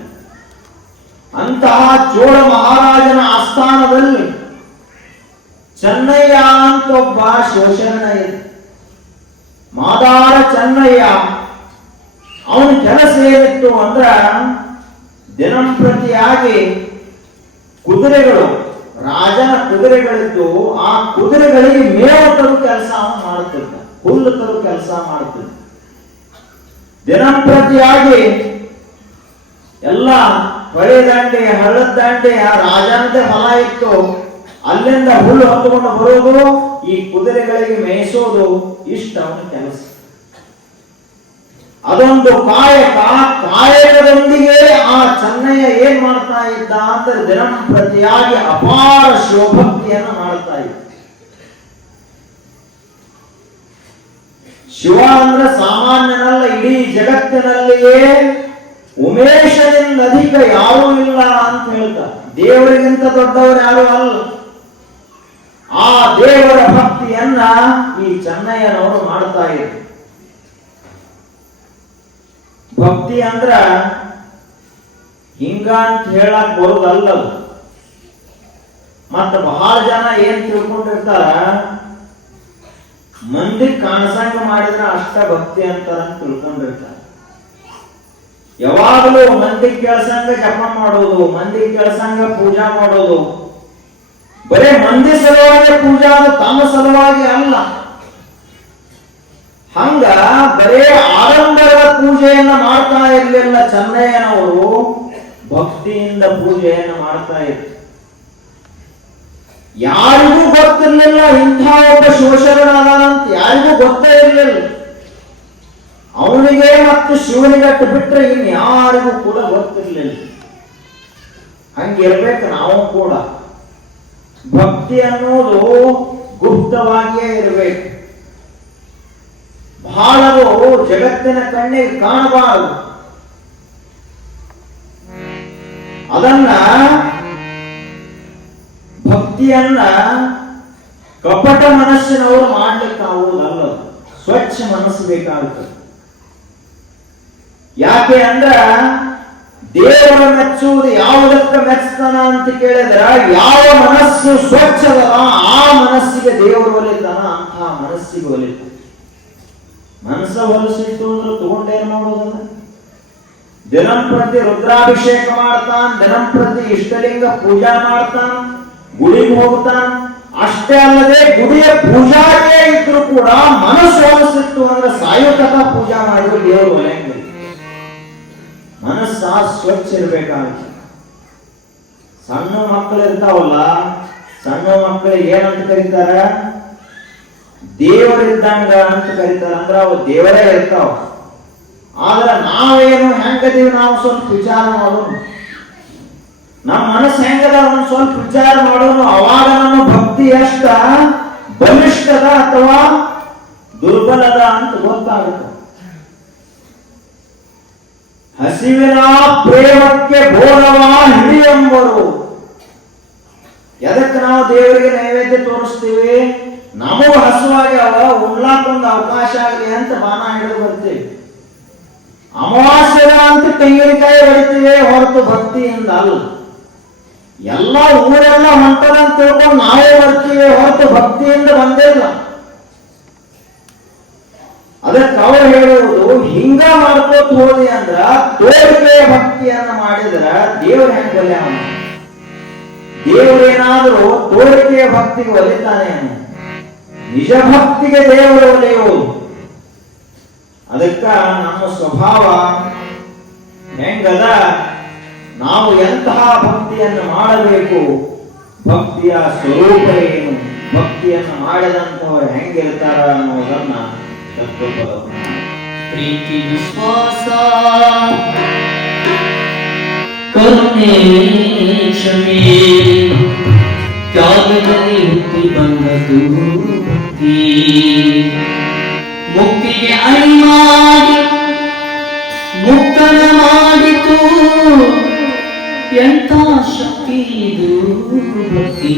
ಅಂತಹ ಚೋಳ ಮಹಾರಾಜನ ಆಸ್ಥಾನದಲ್ಲಿ ಚೆನ್ನಯ್ಯ ಅಂತ ಒಬ್ಬ ಶಿವಶರಣ ಇದ್ದ. ಮಾದಾರ ಚೆನ್ನಯ್ಯ. ಅವನ ಕೆಲಸ ಏನಿತ್ತು ಅಂದ್ರ, ದಿನಂಪ್ರತಿಯಾಗಿ ಕುದುರೆಗಳು, ರಾಜನ ಕುದುರೆಗಳಿದ್ದು, ಆ ಕುದುರೆಗಳಿಗೆ ಮೇವು ತರು ಕೆಲಸ ಮಾಡುತ್ತಿದ್ದ, ಹುಲ್ಲು ತರು ಕೆಲಸ ಮಾಡುತ್ತಿದ್ದ. ದಿನಂಪ್ರತಿಯಾಗಿ ಎಲ್ಲ ಹೊಳೆ ದಂಡೆ, ಹಳ್ಳದ ದಂಡೆ, ಆ ರಾಜನದೇ ಹೊಲ ಇತ್ತು, ಅಲ್ಲಿಂದ ಹುಲ್ಲು ಹೊತ್ತುಕೊಂಡು ಬರುವುದು, ಈ ಕುದುರೆಗಳಿಗೆ ಮೇಯಿಸೋದು, ಇಷ್ಟ ಅವನ ಕೆಲಸ. ಅದೊಂದು ಕಾಯಕ. ಕಾಯಕದೊಂದಿಗೆ ಆ ಚೆನ್ನಯ್ಯ ಏನ್ ಮಾಡ್ತಾ ಇದ್ದ ಅಂದ್ರೆ, ದಿನಂಪ್ರತಿಯಾಗಿ ಅಪಾರ ಶಿವಭಕ್ತಿಯನ್ನು ಮಾಡ್ತಾ ಇದ್ದ. ಶಿವ ಅಂದ್ರೆ ಸಾಮಾನ್ಯನಲ್ಲ, ಇಡೀ ಜಗತ್ತಿನಲ್ಲಿಯೇ ಉಮೇಶನಿಂದ ಅಧಿಕ ಯಾರೂ ಇಲ್ಲ ಅಂತ ಹೇಳ್ತಾರೆ. ದೇವರಿಗಿಂತ ದೊಡ್ಡವರು ಯಾರು ಅಲ್ಲ. ಆ ದೇವರ ಭಕ್ತಿಯನ್ನ ಈ ಚೆನ್ನಯ್ಯನವರು ಮಾಡ್ತಾ ಇದ್ರು. ಭಕ್ತಿ ಅಂದ್ರ ಹಿಂಗ ಅಂತ ಹೇಳಕ್ ಬರುದಲ್ಲ. ಮತ್ತ ಬಹಳ ಜನ ಏನ್ ತಿಳ್ಕೊಂಡಿರ್ತಾರ, ಮಂದಿ ಕಾಣಸಂಗ ಮಾಡಿದ್ರ ಅಷ್ಟ ಭಕ್ತಿ ಅಂತಾರ ತಿಳ್ಕೊಂಡಿರ್ತಾರ. ಯಾವಾಗಲೂ ಮಂದಿ ಕೆಲಸಂಗ ಜಪ ಮಾಡೋದು, ಮಂದಿ ಕೆಲಸಂಗ ಪೂಜಾ ಮಾಡೋದು, ಬರೇ ಮಂದಿ ಸಲುವಾಗಿ ಪೂಜಾ, ಅದು ತಮ್ಮ ಸಲುವಾಗಿ ಅಲ್ಲ. ಹಂಗ ಬರೇ ಆಡಂಬರದ ಪೂಜೆಯನ್ನ ಮಾಡ್ತಾ ಇರ್ಲಿಲ್ಲ ಚೆನ್ನಯ್ಯನವರು, ಭಕ್ತಿಯಿಂದ ಪೂಜೆಯನ್ನು ಮಾಡ್ತಾ ಇದ್ರು. ಯಾರಿಗೂ ಗೊತ್ತಿರ್ಲಿಲ್ಲ ಇಂಥ ಒಬ್ಬ ಶಿವಶರಣನಾದಂತ, ಯಾರಿಗೂ ಗೊತ್ತೇ ಇರಲಿಲ್ಲ. ಅವನಿಗೆ ಮತ್ತು ಶಿವನಿಗಟ್ಟು ಬಿಟ್ಟರೆ ಇನ್ಯಾರಿಗೂ ಕೂಡ ಗೊತ್ತಿರಲಿಲ್ಲ. ಹಂಗಿರ್ಬೇಕು ನಾವು ಕೂಡ. ಭಕ್ತಿ ಅನ್ನೋದು ಗುಪ್ತವಾಗಿಯೇ ಇರಬೇಕು. ಬಹಳದು ಜಗತ್ತಿನ ಕಣ್ಣಿಗೆ ಕಾಣಬಾರದು. ಅದನ್ನ ಭಕ್ತಿಯನ್ನ ಕಪಟ ಮನಸ್ಸಿನವರು ಮಾಡ್ಲಿಕ್ಕೆ ಆಗುವುದಲ್ಲ, ಸ್ವಚ್ಛ ಮನಸ್ಸು ಬೇಕಾಗುತ್ತದೆ. ಯಾಕೆ ಅಂದ್ರ ದೇವರ ಮೆಚ್ಚುವುದು ಯಾವುದಕ್ಕೆ ಮೆಚ್ಚತಾನ ಅಂತ ಕೇಳಿದ್ರ, ಯಾವ ಮನಸ್ಸು ಸ್ವಚ್ಛದ ಆ ಮನಸ್ಸಿಗೆ ದೇವರು ಒಲಿತಾನ, ಅಂತಹ ಮನಸ್ಸಿಗೆ ಒಲಿತ. ಮನಸ್ಸ ಹೊಲಸಿತ್ತು ಅಂದ್ರೆ ತಗೊಂಡೇನು ಮಾಡೋದಲ್ಲ. ದಿನಂಪ್ರತಿ ರುದ್ರಾಭಿಷೇಕ ಮಾಡ್ತಾನ, ದಿನಂಪ್ರತಿ ಇಷ್ಟಲಿಂಗ ಪೂಜಾ ಮಾಡ್ತಾನ, ಗುಡಿಗೆ ಹೋಗ್ತಾನ. ಅಷ್ಟೇ ಅಲ್ಲದೆ ಗುಡಿಯ ಪೂಜಾಗೆ ಇದ್ರು ಕೂಡ ಮನಸ್ಸು ಹೊಲಸಿತ್ತು ಅಂದ್ರೆ ಸಾಯುಕತ ಪೂಜಾ ಮಾಡಿದ್ರು ದೇವರು ಒಲೆಂಗಿಲ್ಲ. ಮನಸ್ಸ ಸ್ವಚ್ಛ ಇರ್ಬೇಕಾಗುತ್ತೆ. ಸಣ್ಣ ಮಕ್ಕಳು ಇರ್ತಾವಲ್ಲ, ಸಣ್ಣ ಮಕ್ಕಳಿಗೆ ಏನಂತ ಕರೀತಾರ? ದೇವರಿದ್ದಂಗ ಅಂತ ಕರೀತಾರ. ಅಂದ್ರೆ ಅವು ದೇವರೇ ಇರ್ತಾವ. ಆದ್ರೆ ನಾವೇನು ಹೆಂಗದೀವಿ ನಾವು ಸ್ವಲ್ಪ ವಿಚಾರ ಮಾಡೋಣ. ನಮ್ಮ ಮನಸ್ಸು ಹೆಂಗದ ಒಂದ್ ಸ್ವಲ್ಪ ವಿಚಾರ ಮಾಡೋಣ. ಅವಾಗ ನಮ್ಮ ಭಕ್ತಿ ಎಷ್ಟ ಬಲಿಷ್ಠದ ಅಥವಾ ದುರ್ಬಲದ ಅಂತ ಗೊತ್ತಾಗುತ್ತೆ. ಹಸಿವಿನ ಪ್ರೇಮಕ್ಕೆ ಬೋರವ ಹಿಡಿಯಂಬರು. ಎದಕ್ಕೆ ನಾವು ದೇವರಿಗೆ ನೈವೇದ್ಯ ತೋರಿಸ್ತೀವಿ? ನಮಗೂ ಹಸುವಾಗ್ಯಾವ, ಉಣ್ಲಾಕೊಂದು ಅವಕಾಶ ಆಗಲಿ ಅಂತ ಬಾಣ ಹಿಡಿದು ಬರ್ತೀವಿ. ಅಮಾವಾಸ್ಯದ ಅಂತ ತೆಂಗಿನಕಾಯಿ ಹೊಡಿತೀವಿ, ಹೊರತು ಭಕ್ತಿಯಿಂದ ಅಲ್ಲ. ಎಲ್ಲ ಊರೆಲ್ಲ ಹೊಂಟದಂತ ತಿಳ್ಕೊಂಡು ನಾವೇ ಬರ್ತೀವಿ, ಹೊರತು ಭಕ್ತಿಯಿಂದ ಬಂದಿಲ್ಲ. ಅದಕ್ಕೆ ಅವರು ಹೇಳುವುದು, ಹಿಂಗ ಮಾಡ್ಕೋತ ಹೋದಿ ಅಂದ್ರ ತೋರಿಕೆಯ ಭಕ್ತಿಯನ್ನ ಮಾಡಿದ್ರ ದೇವ್ರ ಹೆಂಗ ಒಲೆ? ದೇವರೇನಾದ್ರೂ ತೋರಿಕೆಯ ಭಕ್ತಿಗೆ ಒಲಿತಾನೆ ಅನ್ನ, ನಿಜ ಭಕ್ತಿಗೆ ದೇವರು ಒಲೆಯುವುದು. ಅದಕ್ಕ ನಮ್ಮ ಸ್ವಭಾವ ಹೆಂಗದ, ನಾವು ಎಂತಹ ಭಕ್ತಿಯನ್ನು ಮಾಡಬೇಕು, ಭಕ್ತಿಯ ಸ್ವರೂಪ ಏನು, ಭಕ್ತಿಯನ್ನು ಮಾಡಿದಂತವರು ಹೆಂಗಿರ್ತಾರ ಅನ್ನೋದನ್ನ ತತ್ವಪದ. ಪ್ರೀತಿ ವಿಶ್ವಾಸ ಕರುಣೆ ಕ್ಷಮೆ ತ್ಯಾಗದಲ್ಲಿ ಹುಟ್ಟಿ ಬಂದದು ಭಕ್ತಿ. ಮುಕ್ತಿಗೆ ಅಣಿ ಮಾಡಿ ಮುಕ್ತನ ಮಾಡಿತು, ಎಂಥ ಶಕ್ತಿ ಇದು ಭಕ್ತಿ.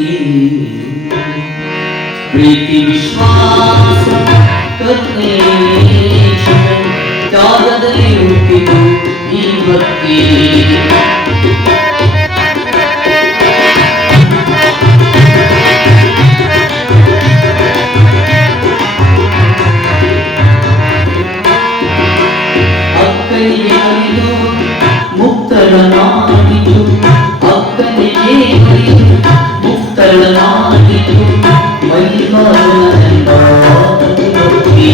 ಪ್ರೀತಿ ವಿಶ್ವಾಸ ಕರುಣೆ ಕ್ಷಮೆ ತ್ಯಾಗದಲ್ಲಿ ಹುಟ್ಟಿತು ಈ ಭಕ್ತಿ. ಅಕ್ಕನಿಗೆ ಅರಿದು ಮುಕ್ತರನಾಡಿತು, ಅಕ್ಕನಿಗೆ ಅರಿದು ಮುಕ್ತರನಾಡಿತು, ಮೈಗಾರನೆಂಬ ಭಕ್ತಿ.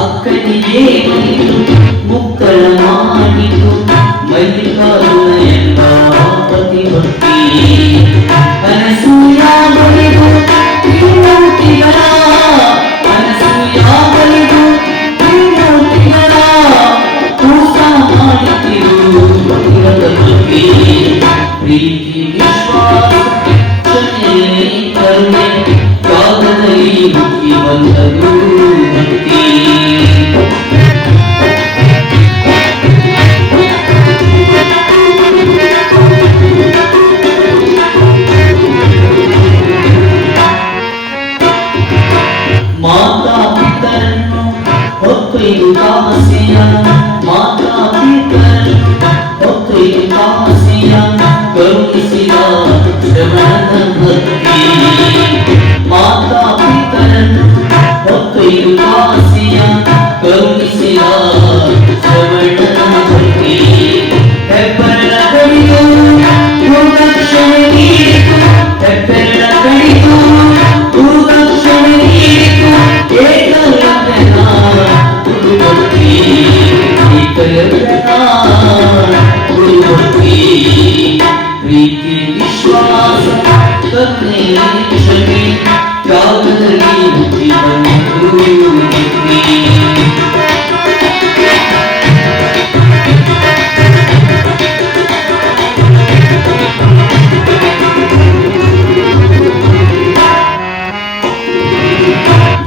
ಅಕ್ಕನಿಗೆ ಅರಿದು ಮುಕ್ತರನಾಡಿತು, ಮೈಗಾರನೆಂಬ ಪ್ರತಿಭಕ್ತಿ. ಅನಸೂಯ ಬಲಿದು ತ್ರಿಮೂರ್ತಿಗಳ, ಅನಸೂಯ ಬಲಿದು ತ್ರಿಮೂರ್ತಿಗಳ ಕೂಸ ಮಾಡುತ್ತಿರು ಭಕ್ತಿರದ ಭಕ್ತಿ. ಪ್ರೀತಿ ವಿಶ್ವಾಸ ಕ್ಷಮೆ ಕರುಣೆ ತ್ಯಾಗದಲ್ಲಿ ಹುಟ್ಟಿ ಬಂದದು ಭಕ್ತಿ. ಮಾತಾ ಪಿತರನ್ನು ಹೊತ್ತೊಯ್ಯುತ್ತಾಸೆಯ, ಮಾತಾ ಪಿತರನ್ನು ಹೊತ್ತೊಯ್ಯುತ್ತಾಸೆಯ ಕರುಣಿಸಿದ ಶ್ರವಣದ ಭಕ್ತಿ. ಮಾತಾ ಪಿತರನ್ನು ಹೊತ್ತೊಯ್ಯುತ್ತಾಸೆಯ ಕರುಣಿಸಿದ ಶ್ರವಣದ ಭಕ್ತಿ. ಹೆಬ್ಬೆರಳ ಕಡಿದು ಗುರುದಕ್ಷಿಣೆ ನೀಡಿತು, ಹೆಬ್ಬೆರಳ ಕಡಿದು ಗುರುದಕ್ಷಿಣೆ ನೀಡಿತು, ಏಕಲವ್ಯನ ಗುರುಭಕ್ತಿ. ಏಕಲವ್ಯನ ಗುರುಭಕ್ತಿ.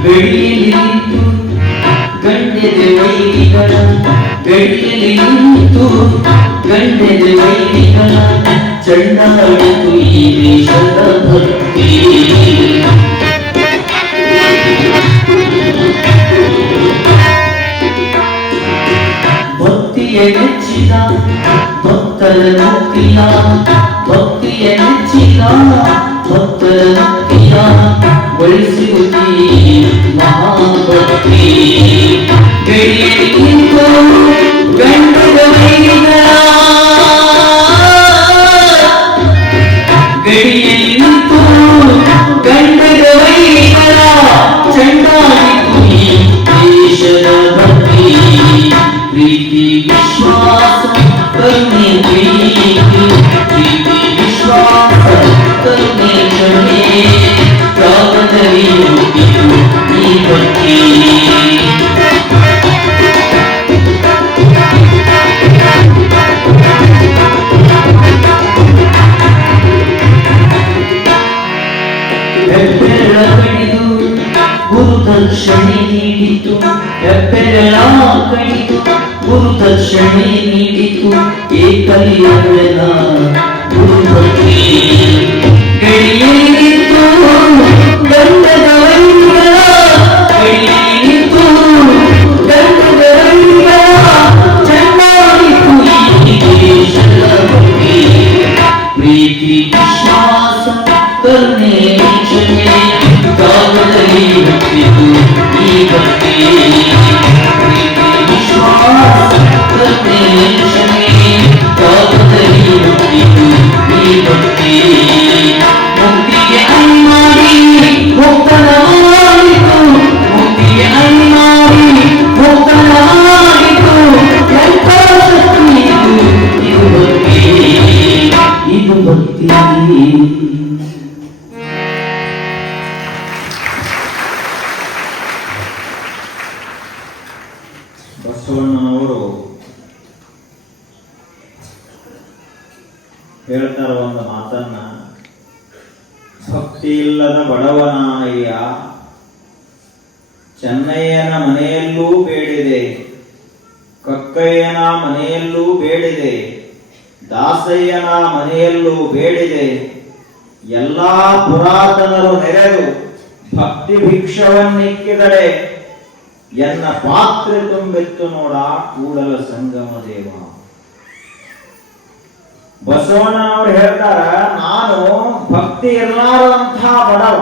ಗಡಿಯಲ್ಲಿ ನಿಂತು ಗಂಡೆದೆ ವೈರಿಗಳ ಗಡಿಯಲ್ಲಿ ನಿಂತು ಗಂಡೆದೆ ವೈರಿಗಳ ಚಂಡಾಡಿತು ಈ ದೇಶದ ಭಕ್ತಿ ಭಕ್ತಿಯ ನೆಚ್ಚಿದ ಭಕ್ತರ ನುಕ್ಕಿಯ ಭಕ್ತಿಯ ನೆಚ್ಚಿದ ಭಕ್ತರ ನುಕ್ಕಿಯ ಬಳಸುತ್ತೀ ಮಹಾಭಕ್ತಿ ಗಡಿಯಲ್ಲಿ ನಿಂತು ಗಂಡದ ವೈರಿಗಳ ಗಡಿಯಲ್ಲಿ ನಿಂತು ಗಂಡದ ವೈರಿಗಳ ಚಂಡಾಡಿತು ಈ ದೇಶದ ಭಕ್ತಿ ಪ್ರೀತಿ ವಿಶ್ವಾಸ ಕರುಣೆ ಪ್ರೀತಿ ವಿಶ್ವಾಸ ಕರುಣೆ ಕ್ಷಮೆ ತ್ಯಾಗದಲ್ಲಿ ಹುಟ್ಟಿತು ಈ ಭಕ್ತಿ ಹೆಬ್ಬೆರಳ ಕಡಿದು ಗುರುದಕ್ಷಿಣೆ ನೀಡಿತು ಹೆಬ್ಬೆರಳ ಕಡಿದು ಗುರುದಕ್ಷಿಣೆ ನೀಡಿತು ಏಕಲಿಯನ ಗುರುಭಕ್ತಿ ಗಡಿಯಲ್ಲಿ ನಿಂತು ಗಂಡದ ವೈರಿಗಳ ಗಡಿಯಲ್ಲಿ ನಿಂತು ಗಂಡದ ವೈರಿಗಳ ಚಂಡಾಡಿತು ಈ ದೇಶದ ಭಕ್ತಿ ಪ್ರೀತಿ ವಿಶ್ವಾಸ ಕರುಣೆ ಕ್ಷಮೆ ತ್ಯಾಗದಲ್ಲಿ ಹುಟ್ಟಿತು ಈ ಭಕ್ತಿ ಪ್ರೀತಿ ವಿಶ್ವಾಸ ಕರುಣೆ ಕ್ಷಮೆ ತ್ಯಾಗದಲ್ಲಿ ಹುಟ್ಟಿತು ಈ ಭಕ್ತಿ ಮುಕ್ತಿಗೆ ಅನ್ಮಾಡಿ ಮುಕ್ತನ ಮಾಡಿತು ಮುಕ್ತಿಗೆ ಅನ್ಮಾಡಿ ಮುಕ್ತನ ಮಾಡಿತು ಎಂಥ ಶಕ್ತಿ ಇದು ಭಕ್ತಿ ಇದು ಭಕ್ತಿ ಬಸವಣ್ಣನವರು ಹೇಳ್ತಾರ ಒಂದು ಮಾತನ್ನ, ಭಕ್ತಿ ಇಲ್ಲದ ಬಡವನಾಯ ಚೆನ್ನಯ್ಯನ ಮನೆಯಲ್ಲೂ ಬೇಡಿದೆ, ಕಕ್ಕಯ್ಯನ ಮನೆಯಲ್ಲೂ ಬೇಡಿದೆ, ದಾಸಯ್ಯನ ಮನೆಯಲ್ಲೂ ಬೇಡಿದೆ, ಎಲ್ಲಾ ಪುರಾತನರು ನೆರೆದು ಭಕ್ತಿ ಭಿಕ್ಷವನ್ನಿಕ್ಕಿದಡೆ ಎನ್ನ ಪಾತ್ರೆ ತುಂಬಿತ್ತು ನೋಡ ಕೂಡಲ ಸಂಗಮ ದೇವ. ಬಸವಣ್ಣನವರು ಹೇಳ್ತಾರ, ನಾನು ಭಕ್ತಿ ಇರ್ಲಾರದಂಥ ಬಡವ,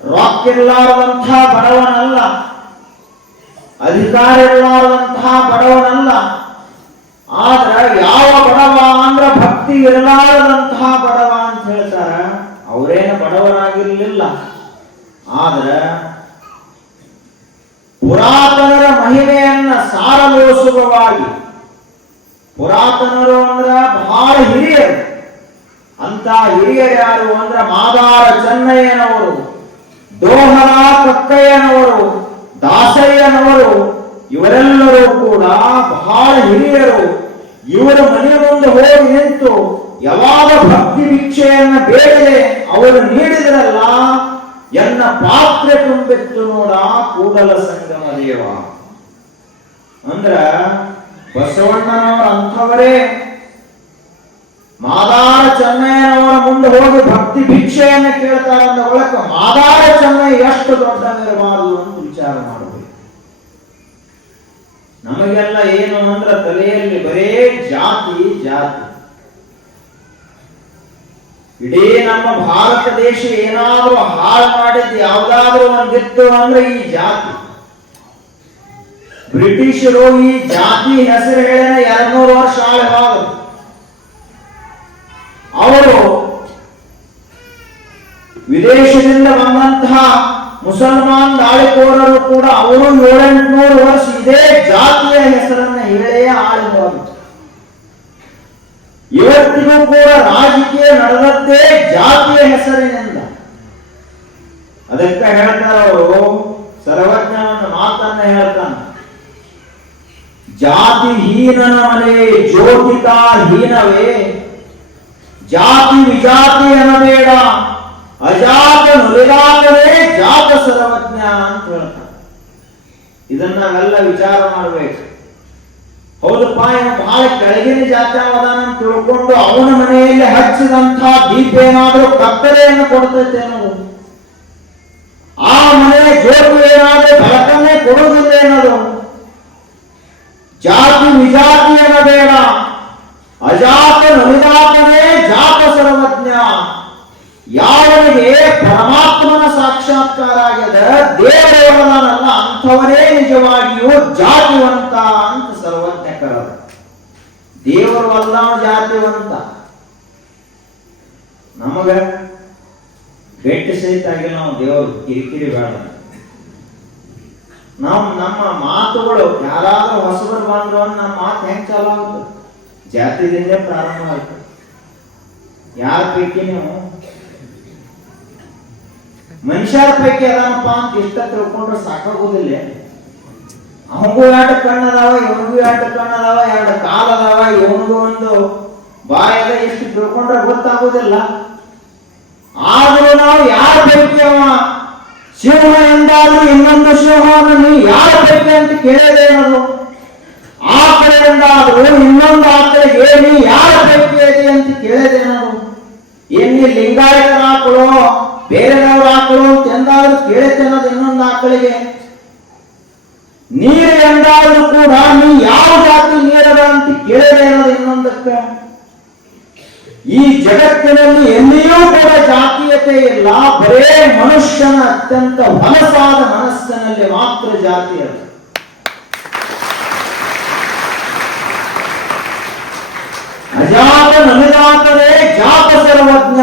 ರಾಕ್ ಇರ್ಲಾರದಂಥ ಬಡವನಲ್ಲ, ಅಧಿಕಾರ ಇರ್ಲಾರದಂಥ ಬಡವನಲ್ಲ. ಆದ್ರ ಯಾವ ಬಡವ ಅಂದ್ರ ಭಕ್ತಿ ಇರಲಾರದಂತಹ ಬಡವ ಅಂತ ಹೇಳ್ತಾರ. ಅವರೇನು ಬಡವರಾಗಿರ್ಲಿಲ್ಲ, ಆದ್ರ ಪುರಾತನರ ಮಹಿಮೆಯನ್ನ ಸಾರಲೋಸುಗವಾಗಿ, ಪುರಾತನರು ಅಂದ್ರ ಬಹಳ ಹಿರಿಯರು. ಅಂತ ಹಿರಿಯರು ಯಾರು ಅಂದ್ರ ಮಾದಾರ ಚೆನ್ನಯ್ಯನವರು, ದೋಹರ ಕಕ್ಕಯ್ಯನವರು, ದಾಸಯ್ಯನವರು, ಇವರೆಲ್ಲರೂ ಕೂಡ ಬಹಳ ಹಿರಿಯರು. ಇವರ ಮನೆ ಮುಂದೆ ಹೋಗಿ ನಿಂತು ಯಾವಾಗ ಭಕ್ತಿ ಭಿಕ್ಷೆಯನ್ನ ಬೇಡಿದೆ ಅವರು ನೀಡಿದ್ರಲ್ಲ, ಎನ್ನ ಪಾತ್ರೆ ತುಂಬಿತ್ತು ನೋಡ ಕೂಡಲ ಸಂಗಮ ದೇವ. ಅಂದ್ರ ಬಸವಣ್ಣನವರ ಅಂಥವರೇ ಮಾದಾರ ಚೆನ್ನಯ್ಯನವರ ಮುಂದೆ ಹೋಗಿ ಭಕ್ತಿ ಭಿಕ್ಷೆಯನ್ನ ಕೇಳ್ತಾರ ಅಂದ ಒಳಕ ಮಾದಾರ ಚೆನ್ನಯ್ಯ ಎಷ್ಟು ದೊಡ್ಡನಿರಬಾರದು ಅಂತ ವಿಚಾರ ಮಾಡಬೇಕು. ನಮಗೆಲ್ಲ ಏನು ಅಂದ್ರ ತಲೆಯಲ್ಲಿ ಬರೇ ಜಾತಿ ಜಾತಿ. ಇಡೀ ನಮ್ಮ ಭಾರತ ದೇಶ ಏನಾದ್ರೂ ಹಾಳು ಮಾಡಿದ್ದು ಯಾವ್ದಾದ್ರೂ ಒಂದಿತ್ತು ಅಂದ್ರೆ ಈ ಜಾತಿ. ಬ್ರಿಟಿಷರು ಈ ಜಾತಿ ಹೆಸರು ಹೇಳಿ 200 ವರ್ಷ ಆಳವಾದರು. ಅವರು ವಿದೇಶದಿಂದ ಬಂದಂತಹ ಮುಸಲ್ಮಾನ್ ದಾಳಿಕೋರರು ಕೂಡ ಅವರು 700-800 ವರ್ಷ ಇದೇ ಜಾತಿಯ ಹೆಸರನ್ನ ಹೇಳೇ ಆಳಿದರು. ಇವತ್ತಿಗೂ ಕೂಡ ರಾಜಕೀಯ ನಡೆದದ್ದೇ ಜಾತಿಯ ಹೆಸರಿನಿಂದ. ಅದಕ್ಕೆ ಹೇಳ್ತಾರೆ ಅವರು, ಸರ್ವಜ್ಞನ ಮಾತನ್ನ ಹೇಳ್ತಾನೆ, ಜಾತಿ ಹೀನನ ಮನೆ ಜ್ಯೋತಿಕಾ ಹೀನವೇ, ಜಾತಿ ವಿಜಾತಿ ಅನ್ನಬೇಡ, ಅಜಾತ ನುಲಿದಾತ ಸರ್ವಜ್ಞ ಅಂತ ಹೇಳ್ತಾನೆ. ಇದನ್ನ ನಾವೆಲ್ಲ ವಿಚಾರ ಮಾಡ್ಬೇಕು. ಹೌದಪ್ಪ, ಇವ ಬಹಳ ಕೆಳಗಿನ ಜಾತ್ಯಾವದಾನ ಅಂತ ತಿಳ್ಕೊಂಡು ಅವನ ಮನೆಯಲ್ಲಿ ಹಚ್ಚಿದಂತ ದೀಪ ಏನಾದ್ರೂ ಕತ್ತಲೆಯನ್ನು ಕೊಡ್ತೈತೆ ಅನ್ನೋದು, ಆ ಮನೆಯ ಜ್ಯೋತಿ ಏನಾದ್ರೂ ಬೆಳಕನ್ನೇ ಕೊಡುವುದಿಲ್ಲ ಅನ್ನೋದು. ಜಾತಿ ವಿಜಾತಿಯನ ಬೇಡ, ಅಜಾತ ನಲಿದಾತನೇ ಜಾತ ಸರ್ವಜ್ಞ. ಯಾವನಿಗೆ ಪರಮಾತ್ಮನ ಸಾಕ್ಷಾತ್ಕಾರ ಆಗ್ಯದ, ದೇವರವನಲ್ಲ, ಅಂಥವನೇ ನಿಜವಾಗಿಯೂ ಜಾತಿವಂತ ಅಂತ ಸರ್ವಜ್ಞ ಕರೆದ. ದೇವರು ಅಲ್ಲ ಜಾತಿವಂತ. ನಮಗ ಬೆಟ್ಟ ಸಹಿತ ಆಗಿಲ್ಲ, ನಾವು ದೇವರು ಕಿರಿಕಿರಿ ಬೇಡ. ನಮ್ಮ ಮಾತುಗಳು ಯಾರಾದ್ರೂ ಹೊಸಬರು ಬಂದ್ರು ಅಂತ ನಮ್ಮ ಮಾತು ಹೆಂಗ್ ಚಾಲು ಆಗುತ್ತೆ? ಜಾತಿದಿಂದ ಪ್ರಾರಂಭ ಆಯ್ತು. ಯಾರ ಪೈಕಿ ನೀವು ಮನುಷ್ಯರ ಪೈಕಿ ಅದಾನಪ್ಪ ಅಂತ ಇಷ್ಟ ತಿಳ್ಕೊಂಡ್ರೆ ಸಾಕಾಗೋದಿಲ್ಲ. ಅವನಿಗೂ ಎರಡು ಕಣ್ಣದಾವ, ಇವನಿಗೂ ಎರಡು ಕಣ್ಣದಾವ, ಎರಡು ಕಾಲದಾವ, ಇವನಿಗೂ ಒಂದು ಬಾಯದ, ಎಷ್ಟು ತಿಳ್ಕೊಂಡ್ರೆ ಗೊತ್ತಾಗೋದಿಲ್ಲ. ಆದ್ರೂ ನಾವು ಯಾರ ಪೈಕಿ ಅವ ಶಿವ ಎಂದಾದ್ರೂ ಇನ್ನೊಂದು ಶಿವನ ನೀ ಯಾರ ಪೈಕಿ ಅಂತ ಕೇಳದೇನದು. ಆ ಕಡೆಯಿಂದಾದ್ರೂ ಇನ್ನೊಂದು ಆ ಕಡೆಗೆ ನೀ ಯಾರ ಪೈಕಿ ಇದೆ ಅಂತ ಕೇಳದೇನದು. ಏನ್ ನೀ ಲಿಂಗಾಯತರ ಹಾಕಳು, ಬೇರೆದವ್ರ ಹಾಕಳು ಅಂತ ಎಂದಾದ್ರೂ ಕೇಳತೇನದು ಇನ್ನೊಂದು ಆಕಳಿಗೆ. ನೀರು ಎಂದಾದ್ರೂ ಕೂಡ ನೀ ಯಾವ ಜಾತಿ ನೀರದ ಅಂತ ಕೇಳದೇನದು ಇನ್ನೊಂದಕ್ಕೆ. ಈ ಜಗತ್ತಿನಲ್ಲಿ ಎಲ್ಲಿಯೂ ಕೂಡ ಜಾತೀಯತೆ ಇಲ್ಲ, ಬರೇ ಮನುಷ್ಯನ ಅತ್ಯಂತ ಹೊಲಸಾದ ಮನಸ್ಸಿನಲ್ಲಿ ಮಾತ್ರ ಜಾತಿ ಅದು. ಅಜಾತ ನಲಿದಾತನೇ ಜಾತ ಸರ್ವಜ್ಞ.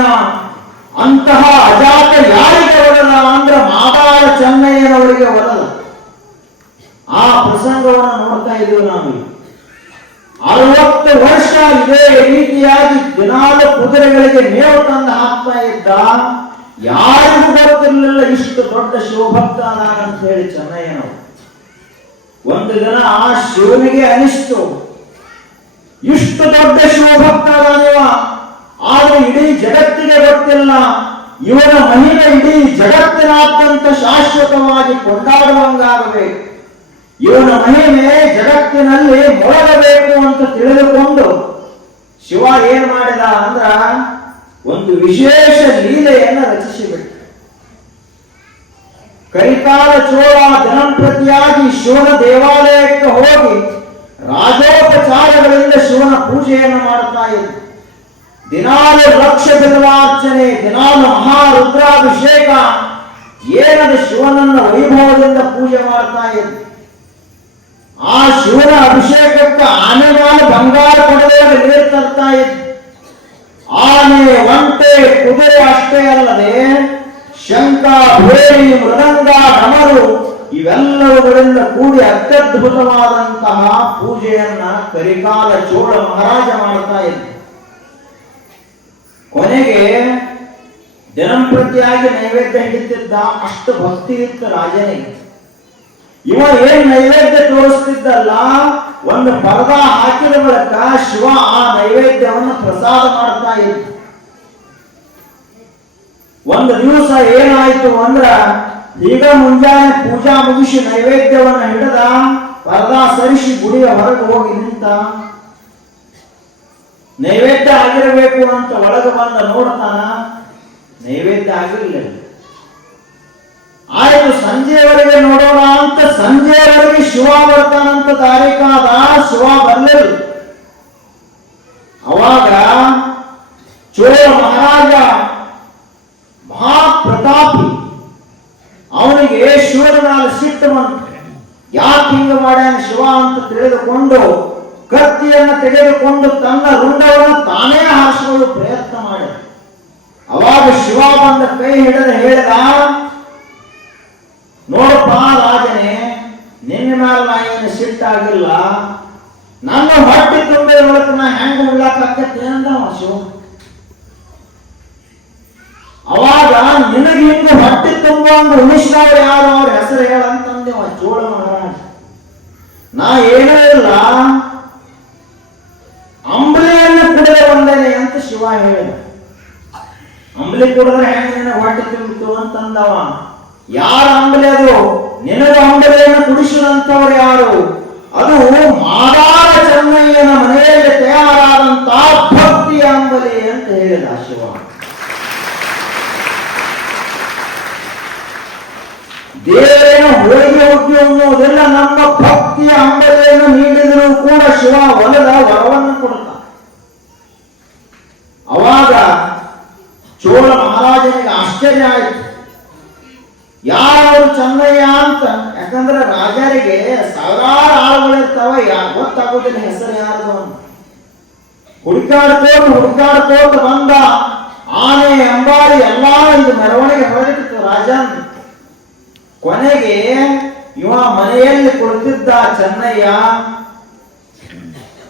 ಅಂತಹ ಅಜಾತ ಯಾರಿಗೆ ಒಲದ ಅಂದ್ರೆ ಮಾದಾರ ಚೆನ್ನಯ್ಯನವರಿಗೆ ಒಲದ. ಆ ಪ್ರಸಂಗವನ್ನು ನೋಡ್ತಾ ಇದ್ದೀವಿ ನಾವು. 60 ವರ್ಷ ಇದೇ ರೀತಿಯಾಗಿ ದಿನಾಲು ಕುದುರೆಗಳಿಗೆ ಮೇವು ತಂದು ಹಾಕ್ತಾ ಇದ್ದ. ಯಾರಿಗೂ ಗೊತ್ತಿರಲಿಲ್ಲ ಇಷ್ಟು ದೊಡ್ಡ ಶಿವಭಕ್ತ ಅಂತ ಹೇಳಿ ಚೆನ್ನಯ್ಯನವರು. ಒಂದು ದಿನ ಆ ಶಿವನಿಗೆ ಅನಿಸ್ತು, ಇಷ್ಟು ದೊಡ್ಡ ಶಿವಭಕ್ತ ಅದಾನಿವ, ಆದ್ರೆ ಇಡೀ ಜಗತ್ತಿಗೆ ಗೊತ್ತಿಲ್ಲ. ಇವನ ಮಹಿಮೆ ಇಡೀ ಜಗತ್ತಿನಾದ್ಯಂತ ಶಾಶ್ವತವಾಗಿ ಕೊಂಡಾಡುವಂಗಾಗಬೇಕು. ಇವನ ಮಹಿಮೆ ಜಗತ್ತಿನಲ್ಲಿ ಮೊಳಗಬೇಕು ಅಂತ ತಿಳಿದುಕೊಂಡು ಶಿವ ಏನ್ ಮಾಡಿದ ಅಂದ್ರ ಒಂದು ವಿಶೇಷ ಲೀಲೆಯನ್ನು ರಚಿಸಿಬಿಟ್ಟ. ಕರಿಕಾಲ ಚೋಳ ದಿನಂಪ್ರತಿಯಾಗಿ ಶಿವನ ದೇವಾಲಯಕ್ಕೆ ಹೋಗಿ ರಾಜೋಪಚಾರಗಳಿಂದ ಶಿವನ ಪೂಜೆಯನ್ನು ಮಾಡ್ತಾ ಇದ್ದ. ದಿನಾಲು ಲಕ್ಷ ಬಿಲ್ವಾರ್ಚನೆ, ದಿನಾಲು ಮಹಾರುದ್ರಾಭಿಷೇಕ, ಏನದ ಶಿವನನ್ನ ವೈಭವದಿಂದ ಪೂಜೆ ಮಾಡ್ತಾ ಇದ್ದ. ಆ ಶಿವನ ಅಭಿಷೇಕಕ್ಕೆ ಆನೆಗಾಲ ಬಂಗಾರ ಕೊಡದವರು ನೀರು ತರ್ತಾ ಇದ್ದ. ಆನೆ, ಒಂಟೆ, ಕುದುರೆ ಅಷ್ಟೇ ಅಲ್ಲದೆ ಶಂಖ, ಭೇರಿ, ಮೃದಂಗ, ಡಮರು ಇವೆಲ್ಲವುಗಳಿಂದ ಕೂಡಿ ಅತ್ಯದ್ಭುತವಾದಂತಹ ಪೂಜೆಯನ್ನ ಕರಿಕಾಲ ಚೋಳ ಮಹಾರಾಜ ಮಾಡ್ತಾ ಇದ್ದ. ಕೊನೆಗೆ ದಿನಂಪ್ರತಿಯಾಗಿ ನೈವೇದ್ಯ ಹಿಡಿತಿದ್ದ. ಅಷ್ಟು ಭಕ್ತಿ ಇತ್ತು ರಾಜನಿಗೆ. ಇವ ಏನ್ ನೈವೇದ್ಯ ತೋರಿಸ್ತಿದ್ದಲ್ಲ, ಒಂದು ಪರ್ದ ಹಾಕಿದ ಬಳಿಕ ಶಿವ ಆ ನೈವೇದ್ಯವನ್ನು ಪ್ರಸಾದ ಮಾಡ್ತಾ ಇದ್ದ. ಒಂದು ದಿವಸ ಏನಾಯ್ತು ಅಂದ್ರ, ಈಗ ಮುಂಜಾನೆ ಪೂಜಾ ಮುಗಿಸಿ ನೈವೇದ್ಯವನ್ನ ಹಿಡಿದ, ಪರ್ದಾ ಸರಿಸಿ ಗುಡಿಯ ಹೊರಗೆ ಹೋಗಿ ನಿಂತ. ನೈವೇದ್ಯ ಆಗಿರಬೇಕು ಅಂತ ಒಳಗೆ ಬಂದ ನೋಡ್ತಾನ, ನೈವೇದ್ಯ ಆಗಿರಲಿಲ್ಲ. ಆಯ್ತು ಸಂಜೆಯವರೆಗೆ ನೋಡೋಣ ಅಂತ ಸಂಜೆಯವರೆಗೆ ಶಿವ ಬರ್ತಾನಂತ ತಾರೀಕಾದ, ಶಿವ ಬರ್ಲಿಲ್ಲ. ಅವಾಗ ಚೋಳ ಮಹಾರಾಜ ಮಹಾಪ್ರತಾಪಿ, ಅವನಿಗೆ ಶಿವನ ಮೇಲೆ ಸಿಟ್ಟು ಬಂತು. ಯಾಕೆ ಹಿಂಗ ಮಾಡ್ಯಾನ ಶಿವ ಅಂತ ತಿಳಿದುಕೊಂಡು ಕತ್ತಿಯನ್ನು ತೆಗೆದುಕೊಂಡು ತನ್ನ ರುಂಡವನ್ನು ತಾನೇ ಹಾರಿಸಿಕೊಳ್ಳಲು ಪ್ರಯತ್ನ ಮಾಡಿದ. ಅವಾಗ ಶಿವ ಬಂದ ಕೈ ಹಿಡಿದು ಹೇಳಿದ, ನೋಡಪ್ಪ ರಾಜನೇ, ನಿನ್ನ ಮೇಲೆ ನಾ ಏನು ಸಿಟ್ಟಾಗಿಲ್ಲ, ನನ್ನ ಹೊಟ್ಟೆ ತುಂಬಿದ ಒಳಗೆ ನಾ ಹೆಂಗ ಉಳ್ಳಾಕತ್ತೆ ಅಂದವ ಶಿವ. ಅವಾಗ ನಿನಗೆ ಹಿಂಗ ಹೊಟ್ಟೆ ತುಂಬಂಗ ಉಳಿಸಿದವ್ರು ಯಾರು, ಅವ್ರ ಹೆಸರು ಹೇಳಂತಂದೇವ ಚೋಳ ಮಹಾರಾಜ. ನಾ ಏನೂ ಇಲ್ಲ, ಅಂಬಲಿಯನ್ನು ಕುಡಿದ ಬಂದೇನೆ ಅಂತ ಶಿವ ಹೇಳಿದ. ಅಂಬಲಿ ಕುಡಿದ್ರೆ ಹೆಂಗ ನಿನಗೆ ಹೊಟ್ಟೆ ತುಂಬಿತು ಅಂತಂದವ. ಯಾರ ಅಂಬಲಿ ಅದು? ನಿನಗ ಅಂಬಲಿಯನ್ನು ಕುಡಿಸಿದಂಥವ್ರು ಯಾರು? ಅದು ಮಾದಾರ ಚೆನ್ನಯ್ಯನ ಮನೆಯಲ್ಲಿ ತಯಾರಾದಂತ ಭಕ್ತಿಯ ಅಂಬಲಿ ಅಂತ ಹೇಳಿದ ಶಿವ. ದೇವರೇನ ಹೋಳಿಗೆ ಹುಗ್ಗಿ ಅನ್ನುವುದಿಲ್ಲ, ನಮ್ಮ ಭಕ್ತಿಯ ಅಂಬಲಿಯನ್ನು ನೀಡಿದರೂ ಕೂಡ ಶಿವ ಒಲದ ವರವನ್ನು ಕೊಡ್ತ. ಅವಾಗ ಚೋಳ ಮಹಾರಾಜನಿಗೆ ಆಶ್ಚರ್ಯ ಆಯ್ತು, ಯಾರವರು ಚೆನ್ನಯ್ಯ ಅಂತ. ಯಾಕಂದ್ರೆ ರಾಜರಿಗೆ ಸಾವಿರಾರು ಆಳುಗಳಿರ್ತಾವ, ಗೊತ್ತಾಗೋದಿಲ್ಲ ಹೆಸರು ಯಾರದು ಅಂತ. ಹುಡುಕಾಡ್ಕೋತ ಬಂದ. ಆನೆ ಅಂಬಾರಿ ಎಲ್ಲಾ ಇದು ಮೆರವಣಿಗೆ ಹೊರಟಿತ್ತು ರಾಜನ್. ಕೊನೆಗೆ ಇವ ಮನೆಯಲ್ಲಿ ಕುಳಿತಿದ್ದ ಚೆನ್ನಯ್ಯ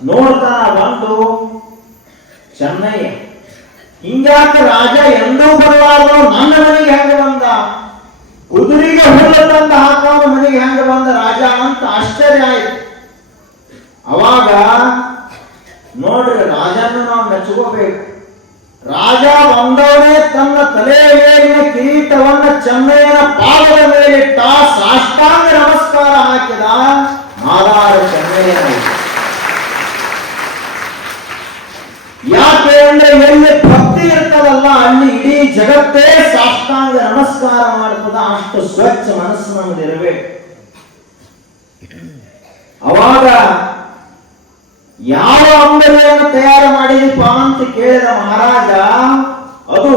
ನೋಡ್ತಾನ ಬಂದು, ಚೆನ್ನಯ್ಯ ಹಿಂಗ್ಯಾಕ ರಾಜ ಎಂದೂ ಬರಲಾರ್ದು ನನ್ನ ಮನೆಗೆ ಹೆಂಗ ಬಂದ? ಕುದುರೆಗೆ ಹುಲ್ಲು ತಂದು ಹಾಕೋನ ಮನೆಗೆ ಹೆಂಗ ಬಂದ ರಾಜ ಅಂತ ಆಶ್ಚರ್ಯ ಆಯ್ತು. ಅವಾಗ ನೋಡ್ರಿ, ರಾಜನ್ನು ನಾವು ಮೆಚ್ಚುಕೋಬೇಕು. ರಾಜ ಬಂದವನೇ ತನ್ನ ತಲೆಯ ಮೇಲಿನ ಕಿರೀಟವನ್ನು ಚೆನ್ನಯ್ಯನ ಪಾದದ ಮೇಲಿಟ್ಟ, ಸಾಷ್ಟಾಂಗ ನಮಸ್ಕಾರ ಹಾಕಿದ. ಮಾದಾರ ಚೆನ್ನಯ್ಯ. ಯಾಕೆ ಅಂದ್ರೆ ಎಲ್ಲಿ ಭಕ್ತಿ ಇರ್ತದಲ್ಲ ಅಲ್ಲಿ ಇಡೀ ಜಗತ್ತೇ ಸಾಷ್ಟಾಂಗ ನಮಸ್ಕಾರ ಮಾಡ್ತದ. ಅಷ್ಟು ಸ್ವಚ್ಛ ಮನಸ್ಸು ನಮ್ದಿರಬೇಕು. ಅವಾಗ ಯಾವ ಅಂಬಲಿಯನ್ನು ತಯಾರು ಮಾಡಿದೀಪ ಅಂತ ಕೇಳಿದ ಮಹಾರಾಜ. ಅದು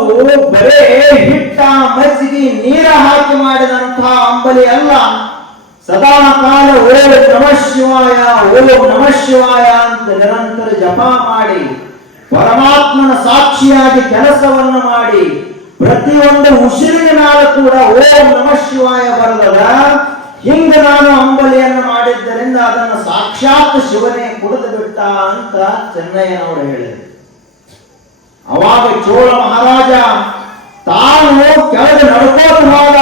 ಬರೇ ಹಿಟ್ಟ ಮಜ್ಜಿಗೆ ನೀರ ಹಾಕಿ ಮಾಡಿದಂತಹ ಅಂಬಲಿ ಅಲ್ಲ. ಸದಾ ಕಾಲ ಓಂ ನಮಃ ಶಿವಾಯ, ಓಂ ನಮಃ ಶಿವಾಯ ಅಂತ ನಿರಂತರ ಜಪ ಮಾಡಿ, ಪರಮಾತ್ಮನ ಸಾಕ್ಷಿಯಾಗಿ ಕೆಲಸವನ್ನು ಮಾಡಿ, ಪ್ರತಿಯೊಂದು ಉಸಿರಿನ ಮೇಲೆ ಕೂಡ ಓಂ ನಮಃ ಶಿವಾಯ ಬರೆದದ. ಹಿಂಗ ನಾನು ಅಂಬಲಿಯನ್ನು ಮಾಡಿದ್ದರಿಂದ ಅದನ್ನು ಸಾಕ್ಷಾತ್ ಶಿವನೇ ಕುಡಿದು ಬಿಟ್ಟ ಅಂತ ಚೆನ್ನಯ್ಯನವರು ಹೇಳಿದರು. ಅವಾಗ ಚೋಳ ಮಹಾರಾಜ ತಾನು ಕೆಳಗೆ ನಡ್ಕೋತ ಹೋದ.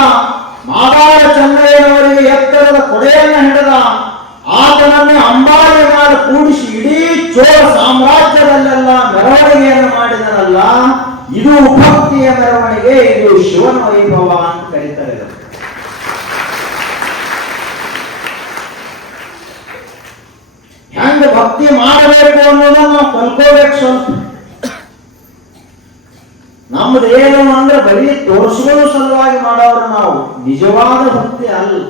ಮಾದಾರ ಚೆನ್ನಯ್ಯನವರಿಗೆ ಎತ್ತರದ ಕೊಡೆಯನ್ನು ಹಿಡಿದ. ಆತನನ್ನೇ ಅಂಬಾರಿಯ ಮೇಲೆ ಕೂಡಿಸಿ ಇಡೀ ಚೋಳ ಸಾಮ್ರಾಜ್ಯದಲ್ಲೆಲ್ಲ ಮೆರವಣಿಗೆಯನ್ನು ಮಾಡಿದನಲ್ಲ. ಇದು ಭಕ್ತಿಯ ಮೆರವಣಿಗೆ, ಇದು ಶಿವನ ವೈಭವ ಅಂತ ಕರೀತಾರೆ. ಹೆಂಗ ಭಕ್ತಿ ಮಾಡಬೇಕು ಅನ್ನೋದನ್ನ ನಾವು ಕಲ್ಕೋಬೇಕು. ಸ್ವಲ್ಪ ನಮ್ದು ಏನು ಅಂದ್ರೆ ಬರೀ ತೋರಿಸುವ ಸಲುವಾಗಿ ಮಾಡೋರು ನಾವು, ನಿಜವಾದ ಭಕ್ತಿ ಅಲ್ಲ.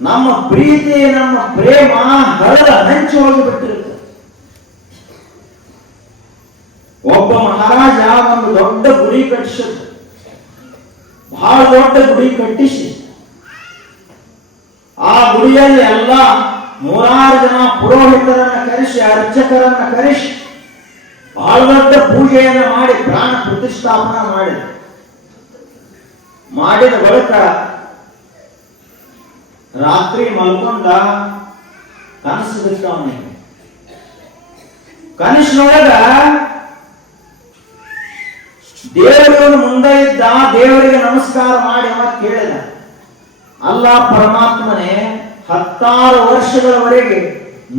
ನಮ್ಮ ಪ್ರೀತಿ, ನಮ್ಮ ಪ್ರೇಮ ಹರಿದ ಹಂಚಿ ಹೋಗಿಬಿಟ್ಟಿರುತ್ತೆ. ಒಬ್ಬ ಮಹಾರಾಜ ಒಂದು ದೊಡ್ಡ ಗುಡಿ ಕಟ್ಟಿಸಿದ. ಬಹಳ ದೊಡ್ಡ ಗುಡಿ ಕಟ್ಟಿಸಿ ಆ ಗುಡಿಯಲ್ಲಿ ಎಲ್ಲ 100 ಜನ ಪುರೋಹಿತರನ್ನ ಕರೆಸಿ, ಅರ್ಚಕರನ್ನ ಕರೆಸಿ ಬಹಳ ದೊಡ್ಡ ಪೂಜೆಯನ್ನು ಮಾಡಿ ಪ್ರಾಣ ಪ್ರತಿಷ್ಠಾಪನ ಮಾಡಿದ ಬಳಿಕ ರಾತ್ರಿ ಮಲ್ಕೊಂಡ. ಕನಸು ಬಿಟ್ಟ ಅವನಿಗೆ. ಕನಸಿನೊಳಗ ದೇವರಿವನು ಮುಂದೆ ಇದ್ದ. ದೇವರಿಗೆ ನಮಸ್ಕಾರ ಮಾಡಿ ಅವ ಕೇಳಿದ, ಅಲ್ಲ ಪರಮಾತ್ಮನೇ, 10 ವರ್ಷಗಳವರೆಗೆ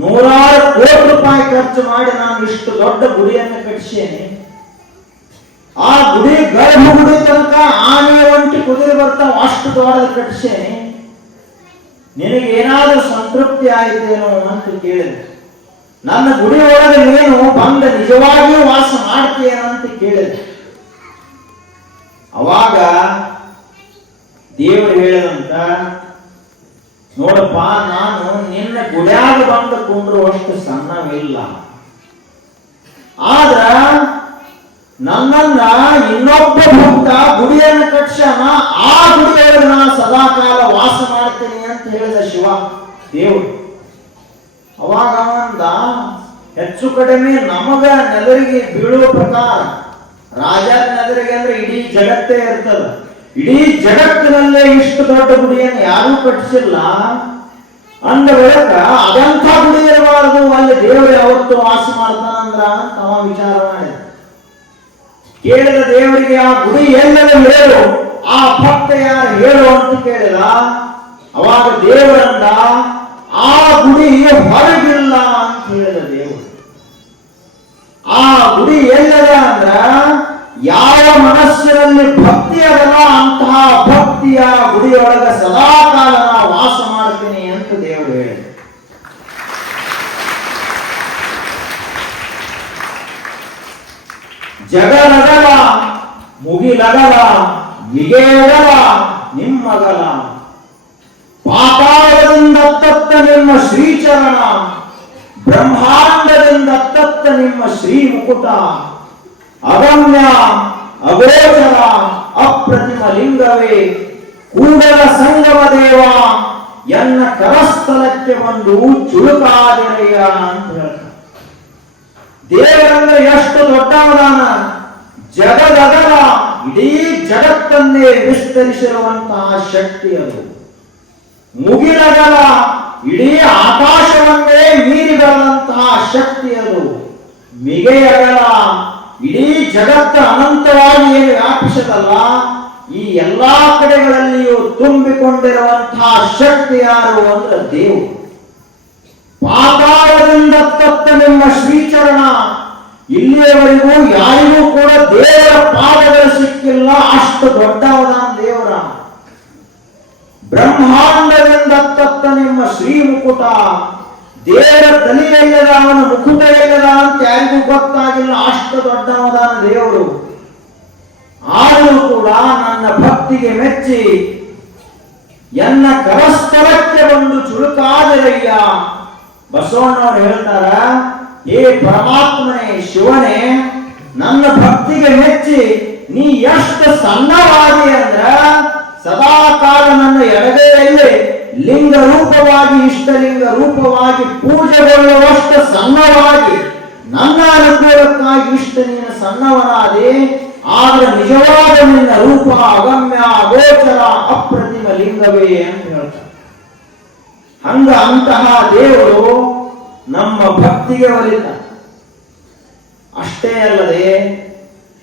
100 ಕೋಟಿ ರೂಪಾಯಿ ಖರ್ಚು ಮಾಡಿ ನಾನು ಇಷ್ಟು ದೊಡ್ಡ ಗುಡಿಯನ್ನು ಕಟ್ಟಿಸೇನೆ. ಆ ಗುಡಿ ಗರ್ಭಗುಡಿ ತನಕ ಆನೆ ಒಂಟಿ ಕುದುರೆ ಬರ್ತಾವ, ಅಷ್ಟು ದೊಡ್ಡದು ಕಟ್ಟಿಸೇನೆ. ನಿನಗೆ ಏನಾದ್ರೂ ಸಂತೃಪ್ತಿ ಆಯ್ತೇನೋ ಅಂತ ಕೇಳಿದೆ. ನನ್ನ ಗುಡಿ ಒಳಗೆ ನೀನು ಬಂದ ನಿಜವಾಗಿಯೂ ವಾಸ ಮಾಡ್ತೀಯೇನೋ ಅಂತ ಕೇಳಿದೆ. ಅವಾಗ ದೇವರು ಹೇಳಿದಂತ, ನೋಡಪ್ಪ, ನಾನು ನಿನ್ನ ಗುಡಿಯಾಗ ಬಂದು ಕುಂಡ್ರುವಷ್ಟು ಸಣ್ಣವಿಲ್ಲ. ಆದ್ರ ನನ್ನನ್ನ ಇನ್ನೊಬ್ಬ ಭಕ್ತ ಗುಡಿಯನ್ನು ಕಟ್ಸನ, ಆ ಗುಡಿಯೊಳಗೆ ನಾನು ಸದಾ ಕಾಲ ವಾಸ ಮಾಡ್ತೀನಿ ಅಂತ ಹೇಳಿದ ಶಿವ ದೇವರು. ಅವಾಗ ಅವಂದ ಹೆಚ್ಚು ಕಡಿಮೆ ನಮಗ ನೆದರಿಗೆ ಬೀಳುವ ಪ್ರಕಾರ, ರಾಜರ ನೆದರಿಗೆ ಅಂದ್ರೆ ಇಡೀ ಜಗತ್ತೇ ಇರ್ತದ. ಇಡೀ ಜಗತ್ತಿನಲ್ಲೇ ಇಷ್ಟು ದೊಡ್ಡ ಗುಡಿಯನ್ನು ಯಾರೂ ಕಟ್ಟಿಸಿಲ್ಲ ಅಂದ ಬಳಿಕ ಅದೆಂಥ ಗುಡಿ ಇರಬಾರದು, ಅಲ್ಲಿ ದೇವರು ಯಾವತ್ತು ವಾಸ ಮಾಡ್ತಾನಂದ್ರ ಅಂತ ಅವ ವಿಚಾರ ಮಾಡಿದ. ಕೇಳಿದ ದೇವರಿಗೆ, ಆ ಗುಡಿ ಎಲ್ಲದ ಹೇಳು, ಆ ಭಕ್ತ ಯಾರು ಹೇಳು ಅಂತ ಕೇಳಿದ. ಅವಾಗ ದೇವರಂದ, ಆ ಗುಡಿ ಹೊರಗಿಲ್ಲ ಅಂತ ಹೇಳಿದ ದೇವರು. ಆ ಗುಡಿ ಎಲ್ಲದ ಅಂದ್ರ ಯಾವ ಮನಸ್ಸಿನಲ್ಲಿ ಭಕ್ತಿ ಅದಲ್ಲ ಅಂತಹ ಭಕ್ತಿಯ ಅಗಲ ಮಿಗೆಯಗಲ ನಿಮ್ಮಗಲ. ಪಾತಾಳದಿಂದ ತತ್ತ ನಿಮ್ಮ ಶ್ರೀಚರಣ, ಬ್ರಹ್ಮಾಂಡದಿಂದ ತತ್ತ ನಿಮ್ಮ ಶ್ರೀ ಮುಕುಟ. ಅಗಮ್ಯ ಅಗೋಚರ ಅಪ್ರತಿಮ ಲಿಂಗವೇ ಕೂಡಲ ಸಂಗಮ ದೇವ, ಎನ್ನ ಕರಸ್ಥಲಕ್ಕೆ ಬಂದು ಚುಳುಕಾದಿರಯ್ಯ ಅಂತ ಹೇಳ್ತಾರೆ. ದೇವರಂದ್ರೆ ಎಷ್ಟು ದೊಡ್ಡವದಾನ, ಜಗದಗಲ ಇಡೀ ಜಗತ್ತನ್ನೇ ವಿಸ್ತರಿಸಿರುವಂತಹ ಶಕ್ತಿ ಅದು. ಮುಗಿಲಗಲ ಇಡೀ ಆಕಾಶವನ್ನೇ ಮೀರಿ ಬರುವಂತಹ ಶಕ್ತಿ ಅದು. ಮಿಗೆಯಗಲ ಇಡೀ ಜಗತ್ತ ಅನಂತವಾಗಿ ಏನು ವ್ಯಾಪಿಸದಲ್ಲ, ಈ ಎಲ್ಲಾ ಕಡೆಗಳಲ್ಲಿಯೂ ತುಂಬಿಕೊಂಡಿರುವಂತಹ ಶಕ್ತಿ ಯಾರು ಅಂದ್ರೆ ದೇವರು. ಪಾತಾಳದಿಂದ ತತ್ತ ನಿಮ್ಮ ಶ್ರೀಚರಣ, ಇಲ್ಲಿಯವರೆಗೂ ಯಾರಿಗೂ ಕೂಡ ದೇವರ ಪಾದಗಳು ಸಿಕ್ಕಿಲ್ಲ, ಅಷ್ಟು ದೊಡ್ಡವದಾನ ದೇವರ. ಬ್ರಹ್ಮಾಂಡದಿಂದ ತತ್ತ ನಿಮ್ಮ ಶ್ರೀ ಮುಕುಟ, ದೇವರ ತಲೆಯಲ್ಲದ ಅವನ ಮುಕುಟ ಎಲ್ಲದ ಅಂತ ಯಾರಿಗೂ ಗೊತ್ತಾಗಿಲ್ಲ, ಅಷ್ಟು ದೊಡ್ಡವದಾನ ದೇವರು. ಆದರೂ ಕೂಡ ನನ್ನ ಭಕ್ತಿಗೆ ಮೆಚ್ಚಿ ಎನ್ನ ಕರಸ್ಥಲಕ್ಕೆ ಬಂದು ಚುಳುಕಾದಿರಯ್ಯ. ಬಸವಣ್ಣವರು ಹೇಳ್ತಾರ, ಹೇ ಪರಮಾತ್ಮನೇ ಶಿವನೇ, ನನ್ನ ಭಕ್ತಿಗೆ ಮೆಚ್ಚಿ ನೀ ಎಷ್ಟು ಸಣ್ಣವಾಗಿ ಅಂದ್ರ ಸದಾ ಕಾಲ ನನ್ನ ಎಡಗೈಯಲ್ಲಿ ಲಿಂಗ ರೂಪವಾಗಿ ಇಷ್ಟಲಿಂಗ ರೂಪವಾಗಿ ಪೂಜೆಗೊಳ್ಳುವಷ್ಟು ಸಣ್ಣವಾಗಿ ನನ್ನ ಅನುಕೂಲಕ್ಕಾಗಿ ಇಷ್ಟ ನೀನು ಸಣ್ಣವನಾದೆ. ಆದ್ರೆ ನಿಜವಾದ ನಿನ್ನ ರೂಪ ಅಗಮ್ಯ ಅಗೋಚರ ಅಪ್ರತಿಮ ಲಿಂಗವೇ ಅಂತ ಹೇಳ್ತಾರೆ. ಹಂಗ ಅಂತಹ ದೇವರು ನಮ್ಮ ಭಕ್ತಿಗೆ ಒಲಿತ. ಅಷ್ಟೇ ಅಲ್ಲದೆ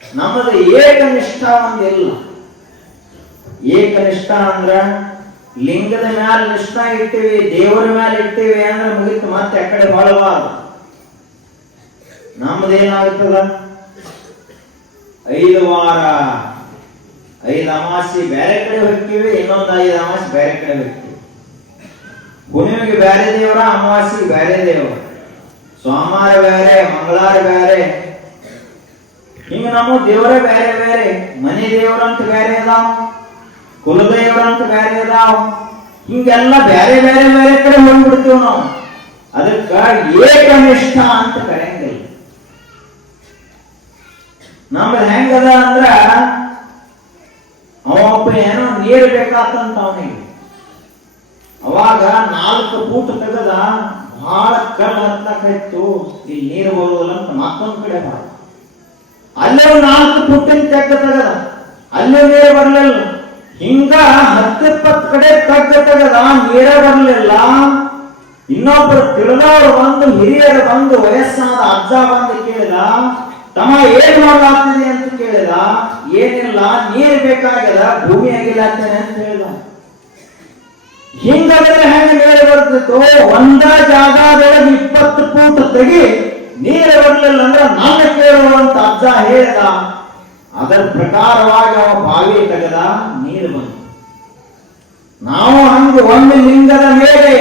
ನಮ್ಮದು ಏಕನಿಷ್ಠ ಒಂದಿಲ್ಲ. ಏಕನಿಷ್ಠ ಅಂದ್ರ ಲಿಂಗದ ಮ್ಯಾಲ ನಿಷ್ಠ ಇರ್ತೀವಿ, ದೇವರ ಮ್ಯಾಲ ಇರ್ತೀವಿ ಅಂದ್ರೆ ಮುಗಿತು, ಮತ್ತೆ ಆ ಕಡೆ ಬಾಳಬಾರದು. ನಮ್ಮದೇನಾಗ್ತದ, 5 ವಾರ 5 ಅಮಾವಾಸ್ಯೆ ಬೇರೆ ಕಡೆ ಹೋಗ್ತೀವಿ, ಇನ್ನೊಂದು 5 ಅಮಾವಾಸ್ಯೆ ಬೇರೆ ಕಡೆ ಹೋಗ್ತೀವಿ. ಹುಣ್ಣಿಮೆಗೆ ಬೇರೆ ದೇವರ, ಅಮಾವಾಸ್ಯೆಗೆ ಬೇರೆ ದೇವರ, ಸೋಮವಾರ ಬೇರೆ, ಮಂಗಳವಾರ ಬೇರೆ, ಹಿಂಗ ನಮ್ಮ ದೇವರೇ ಬೇರೆ ಬೇರೆ. ಮನೆ ದೇವರಂತ ಬೇರೆ ಅದಾವ, ಕುಲದೇವರಂತ ಬೇರೆ ಅದಾವ. ಹಿಂಗೆಲ್ಲ ಬೇರೆ ಬೇರೆ ಬೇರೆ ಕಡೆ ಹೋಗ್ಬಿಡ್ತೀವಿ ನಾವು. ಅದಕ್ಕ ಏಕನಿಷ್ಠ ಅಂತ ಕರೆಯಂಗಿಲ್ಲ. ನಮ್ದು ಹೆಂಗದ ಅಂದ್ರ, ಅವಪ್ಪ ಏನೋ ನೀರು ಬೇಕಾತಂತ ಅವನಿಗೆ, ಅವಾಗ 4 ಫೂಟ್ ತೆಗದ, ಬಹಳ ಕಲ್ಲು ಹತ್ತಕ್ಕಾಯ್ತು, ಇಲ್ಲಿ ನೀರು ಬರುವುದಿಲ್ಲ ಅಂತ ಮತ್ತೊಂದ್ ಕಡೆ ಬಾಳ, ಅಲ್ಲೇ 4 ಫೂಟಿನ ತೆಗದ, ಅಲ್ಲೇ ನೀರು ಬರ್ಲಿಲ್ಲ. ಹಿಂಗ 10-20 ಕಡೆ ತೆಗದ, ನೀರೇ ಬರ್ಲಿಲ್ಲ. ಇನ್ನೊಬ್ರು ತಿಳಿದವರು ಬಂದು, ಹಿರಿಯರು ಬಂದು, ವಯಸ್ಸಾದ ಅಜ್ಜ ಬಂದು ಕೇಳಿದ, ತಮ್ಮ ಏನ್ ಮಾಡಲಾಗ್ತದೆ ಅಂತ ಕೇಳಿದ. ಏನಿಲ್ಲ, ನೀರು ಬೇಕಾಗ್ಯದ, ಭೂಮಿ ಆಗಿಲ್ಲಾಗ್ತದೆ ಅಂತ ಹೇಳಿದ. ಹಿಂಗಾದ್ರೆ ಹೆಂಗ ನೀರು ಬರ್ತಿತ್ತು? ಒಂದ ಜಾಗದೊಳಗೆ 20 ಫೂಟ್ ತೆಗಿ, ನೀರು ಬರಲಿಲ್ಲ ಅಂದ್ರೆ ನನ್ನ ಕೇಳುವಂತ ಅಜ್ಜ ಹೇಳಿದ. ಅದರ ಪ್ರಕಾರವಾಗಿ ಅವ ಬಾವಿ ತೆಗೆದ, ನೀರು ಬಂತು. ನಾವು ಹಂಗ ಒಂದು ಲಿಂಗದ ಮೇಲೆ,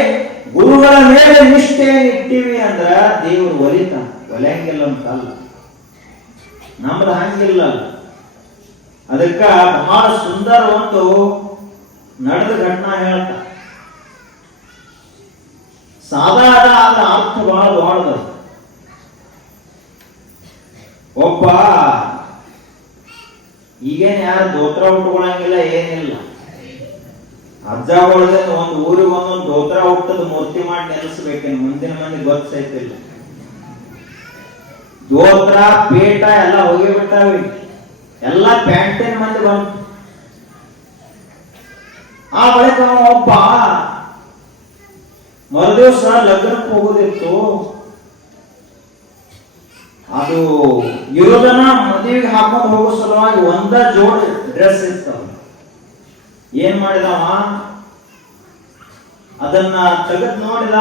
ಗುರುಗಳ ಮೇಲೆ ನಿಷ್ಠೆಯನ್ನು ಇಟ್ಟಿವಿ ಅಂದ್ರ ದೇವರು ಒಲಿತ, ಒಲೆಯಂಗಿಲ್ಲ ಅಂತಲ್ಲ. ನಮ್ದು ಹಂಗಿಲ್ಲ. ಅದಕ್ಕ ಬಹಳ ಸುಂದರ ಒಂದು ನಡೆದ ಘಟನಾ ಹೇಳ್ತ. ಸಾಧಾರಣ ಆದ ಅರ್ಥ ಬಹಳ ದೊಡ್ಡದು. ಒಬ್ಬ ಈಗೇನ್ ಯಾರು ದೋತ್ರ ಉಟ್ಕೊಳಂಗಿಲ್ಲ, ಏನಿಲ್ಲ. ಅಜ್ಜಗಳಿಗೆ ಒಂದು ಊರಿಗೆ ಒಂದೊಂದು ದೋತ್ರ ಹುಟ್ಟದ ಮೂರ್ತಿ ಮಾಡಿ ನೆಲೆಸ್ಬೇಕೇನು, ಮುಂದಿನ ಮಂದಿ ಗೊತ್ತೈತಿಲ್ಲ. ದೋತ್ರ ಪೇಟ ಎಲ್ಲ ಹೋಗಿಬಿಟ್ಟಾವಿ, ಎಲ್ಲ ಪ್ಯಾಂಟಿನ ಮಂದಿ ಬಂತು. ಆ ಬಳಿಕ ಒಬ್ಬ ಮರುದಿವಸ ಲಗ್ನಕ್ಕೆ ಹೋಗೋದಿತ್ತು. ಅದು ಇರೋದನ್ನ ಮದುವೆಗೆ ಹಾಕೊಂಡು ಹೋಗೋ ಸಲುವಾಗಿ ಒಂದ ಜೋಡಿ ಡ್ರೆಸ್ ಇತ್ತು. ಏನ್ ಮಾಡಿದವ, ಅದನ್ನ ತೆಗೆದು ನೋಡಿದ,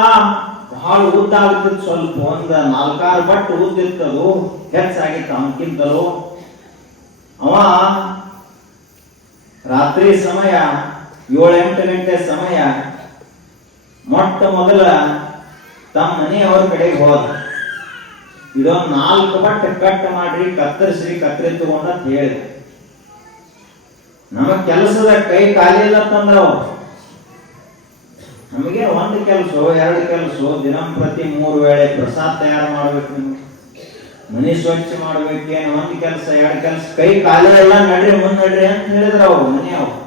ಬಹಳ ಉದ್ದ ಆಗ್ತಿತ್ತು. ಸ್ವಲ್ಪ ಒಂದ 4-6 ಬಟ್ ಉದ್ದಿತ್ತದು, ಹೆಚ್ಚಾಗಿತ್ತು ಅವನಕ್ಕಿಂತಲೂ. ಅವ ರಾತ್ರಿ ಸಮಯ 7-8 ಗಂಟೆ ಸಮಯ ಮೊಟ್ಟ ಮೊದಲ ತಮ್ಮ ಮನೆಯವ್ರ ಕಡೆಗೆ ಹೋದ. ಇದೊಂದು 4 ಬಟ್ಟೆ ಕಟ್ ಮಾಡ್ರಿ, ಕತ್ತರಿಸ್ರಿ, ಕತ್ತರಿ ತಗೊಂಡ ಹೇಳಿದ. ನಮಗ್ ಕೆಲಸದ ಕೈ ಖಾಲಿ ಇಲ್ಲ ತಂದ್ರ ನಮಗೆ ಒಂದು ಕೆಲಸ 2 ಕೆಲಸ ದಿನಂಪ್ರತಿ 3 ವೇಳೆ ಪ್ರಸಾದ ತಯಾರು ಮಾಡ್ಬೇಕು, ನಿಮ್ಗೆ ಮನೆ ಸ್ವಚ್ಛ ಮಾಡ್ಬೇಕೇನು, 1 ಕೆಲಸ 2 ಕೆಲಸ ಕೈ ಖಾಲಿ ಎಲ್ಲ ನಡ್ರಿ ಮುಂದ್ ನಡ್ರಿ ಅಂತ ಹೇಳಿದ್ರ ಅವ್ರು ಮನೆಯವ್ರು.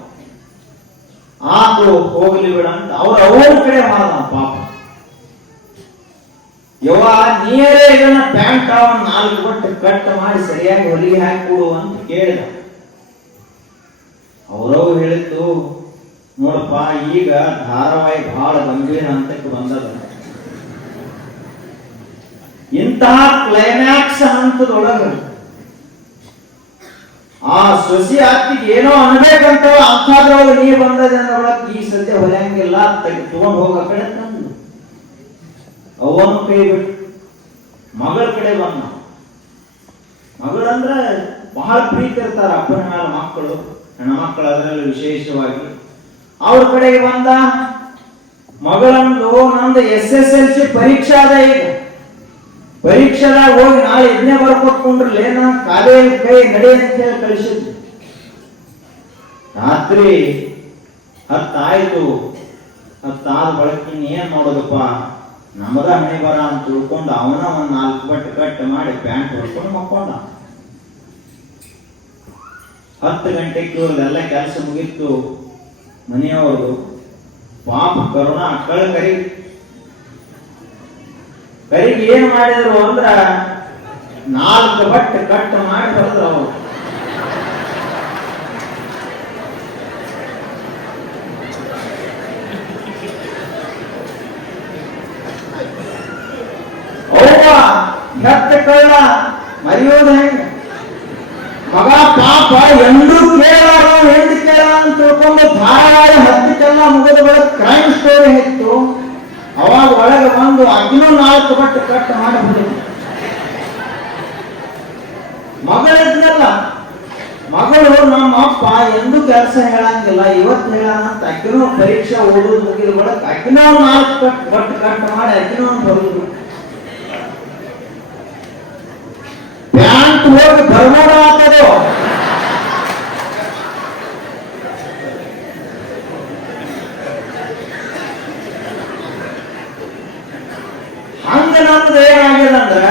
ಆತು ಹೋಗ್ಲಿ ಬಿಡ ಅಂತ ಅವ್ರ ಕಡೆ ಮಾಡ ಪಾಪ. ಯವ್ವ ನೀರೇ ಇದನ್ನ ಪ್ಯಾಂಟ್ 4 ಬಟ್ಟೆ ಕಟ್ ಮಾಡಿ ಸರಿಯಾಗಿ ಹೊಲಿಗೆ ಹಾಕಿ ಕೊಡು ಅಂತ ಕೇಳಿದ. ಅವ್ರವ್ರು ಹೇಳಿದ್ದು, ನೋಡಪ್ಪ ಈಗ ಧಾರಾವಾಹಿ ಬಹಳ ಗಂಭೀರ ಹಂತಕ್ಕೆ ಬಂದದ, ಇಂತಹ ಕ್ಲೈಮ್ಯಾಕ್ಸ್ ಹಂತದೊಳಗ ಆ ಸೊಸಿ ಅತ್ತಿಗೆ ಏನೋ ಅನ್ಬೇಕಂತ ಅಂಥದ್ರೊಳಗೆ ನೀ ಬಂದದ ಅನ್ನೋಳಕ್ ಈ ಸದ್ಯ ಹೊಲಿಯಂಗಿಲ್ಲ ತಗೊಂಡ್ ಹೋಗ ಕಡೆ ತಂದು ಅವನು ಕೈ ಬಿಟ್ಟು ಮಗಳ ಕಡೆ ಬಂದ. ಮಗಳಂದ್ರ ಬಹಳ ಪ್ರೀತಿ ಇರ್ತಾರ ಅಪ್ಪನ ಮೇಲೆ ಮಕ್ಕಳು, ಹೆಣ್ಮಕ್ಕಳು ಅದರಲ್ಲಿ ವಿಶೇಷವಾಗಿ. ಅವ್ರ ಕಡೆಗೆ ಬಂದ. ಮಗಳಂದು ನಂದು SSLC ಪರೀಕ್ಷೆ ಅದ, ಈಗ ಪರೀಕ್ಷೆದಾಗ ಹೋಗಿ ನಾಳೆ ಇದನ್ನೇ ಬರ್ಕೊಟ್ಕೊಂಡ್ರಲ್ಲೇ ನಾನು ಕಾಲೇಜ್ ಕೈ ನಡಿ ಅಂತ ಹೇಳಿ ಕಳಿಸಿದ್ವಿ. ರಾತ್ರಿ 10 ಆಯ್ತು. 10 ಆದ ಬಳಕ ಏನ್ ಮಾಡೋದಪ್ಪ, ನಮಗ ಹಣೆ ಬರ ಅಂತ ತಿಳ್ಕೊಂಡು ಅವನ 4 ಬಟ್ಟೆ ಕಟ್ ಮಾಡಿ ಪ್ಯಾಂಟ್ ಹೊಡ್ಕೊಂಡು ಮಕ್ಕೊಂಡ. 10 ಗಂಟೆಗೆ ಇವ್ರದೆಲ್ಲ ಕೆಲಸ ಮುಗಿತ್ತು. ಮನೆಯವರು ಪಾಪ ಕರುಣ ಕರಿಗೆ ಏನ್ ಮಾಡಿದ್ರು ಅಂದ್ರ 4 ಬಟ್ಟೆ ಕಟ್ ಮಾಡಿ ಹೊರದ್ರು ಅವರು. ಹೆತ್ತ ಕಳ್ಳ ಮರೆಯೋದು ಹೆಂಗ? ಮಗ ಪಾಪ ಎಂದೂ ಕೇಳಲಾರ ಹೆಂಡು ಕೇಳ ಅಂತ ತಿಳ್ಕೊಂಡು ಧಾರಾವಾಹಿ 10 ಮುಗಿದ ಬಳಿಕ ಕ್ರೈಮ್ ಸ್ಟೋರಿ ಇತ್ತು. ಅವಾಗ ಒಳಗೆ ಬಂದು ಅಗ್ನೂ 4 ಬಟ್ಟೆ ಕಟ್ ಮಾಡಬಹುದು. ಮಗಳಿದ್ನಲ್ಲ, ಮಗಳು ನಮ್ಮ ಅಪ್ಪ ಎಂದೂ ಕೆಲಸ ಹೇಳಂಗಿಲ್ಲ, ಇವತ್ತು ಹೇಳೋಣ ಅಂತ ಅಕ್ಕಿನೂ ಪರೀಕ್ಷೆ ಓದೋದು ಮುಗಿದ ಬಳಿಕ ಅಕ್ಕಿನೂ 4 ಬಟ್ಟೆ ಕಟ್ ಮಾಡಿ ಅಕ್ಕಿನೂ ಬರುದು. ಪ್ಯಾಂಟ್ ಹೋಗಿ ಬರ್ಮೋಡ ಆಗ್ತದೋ. ಹಂಗ ನಮ್ದು ಏನಾಗ್ಯದಂದ್ರ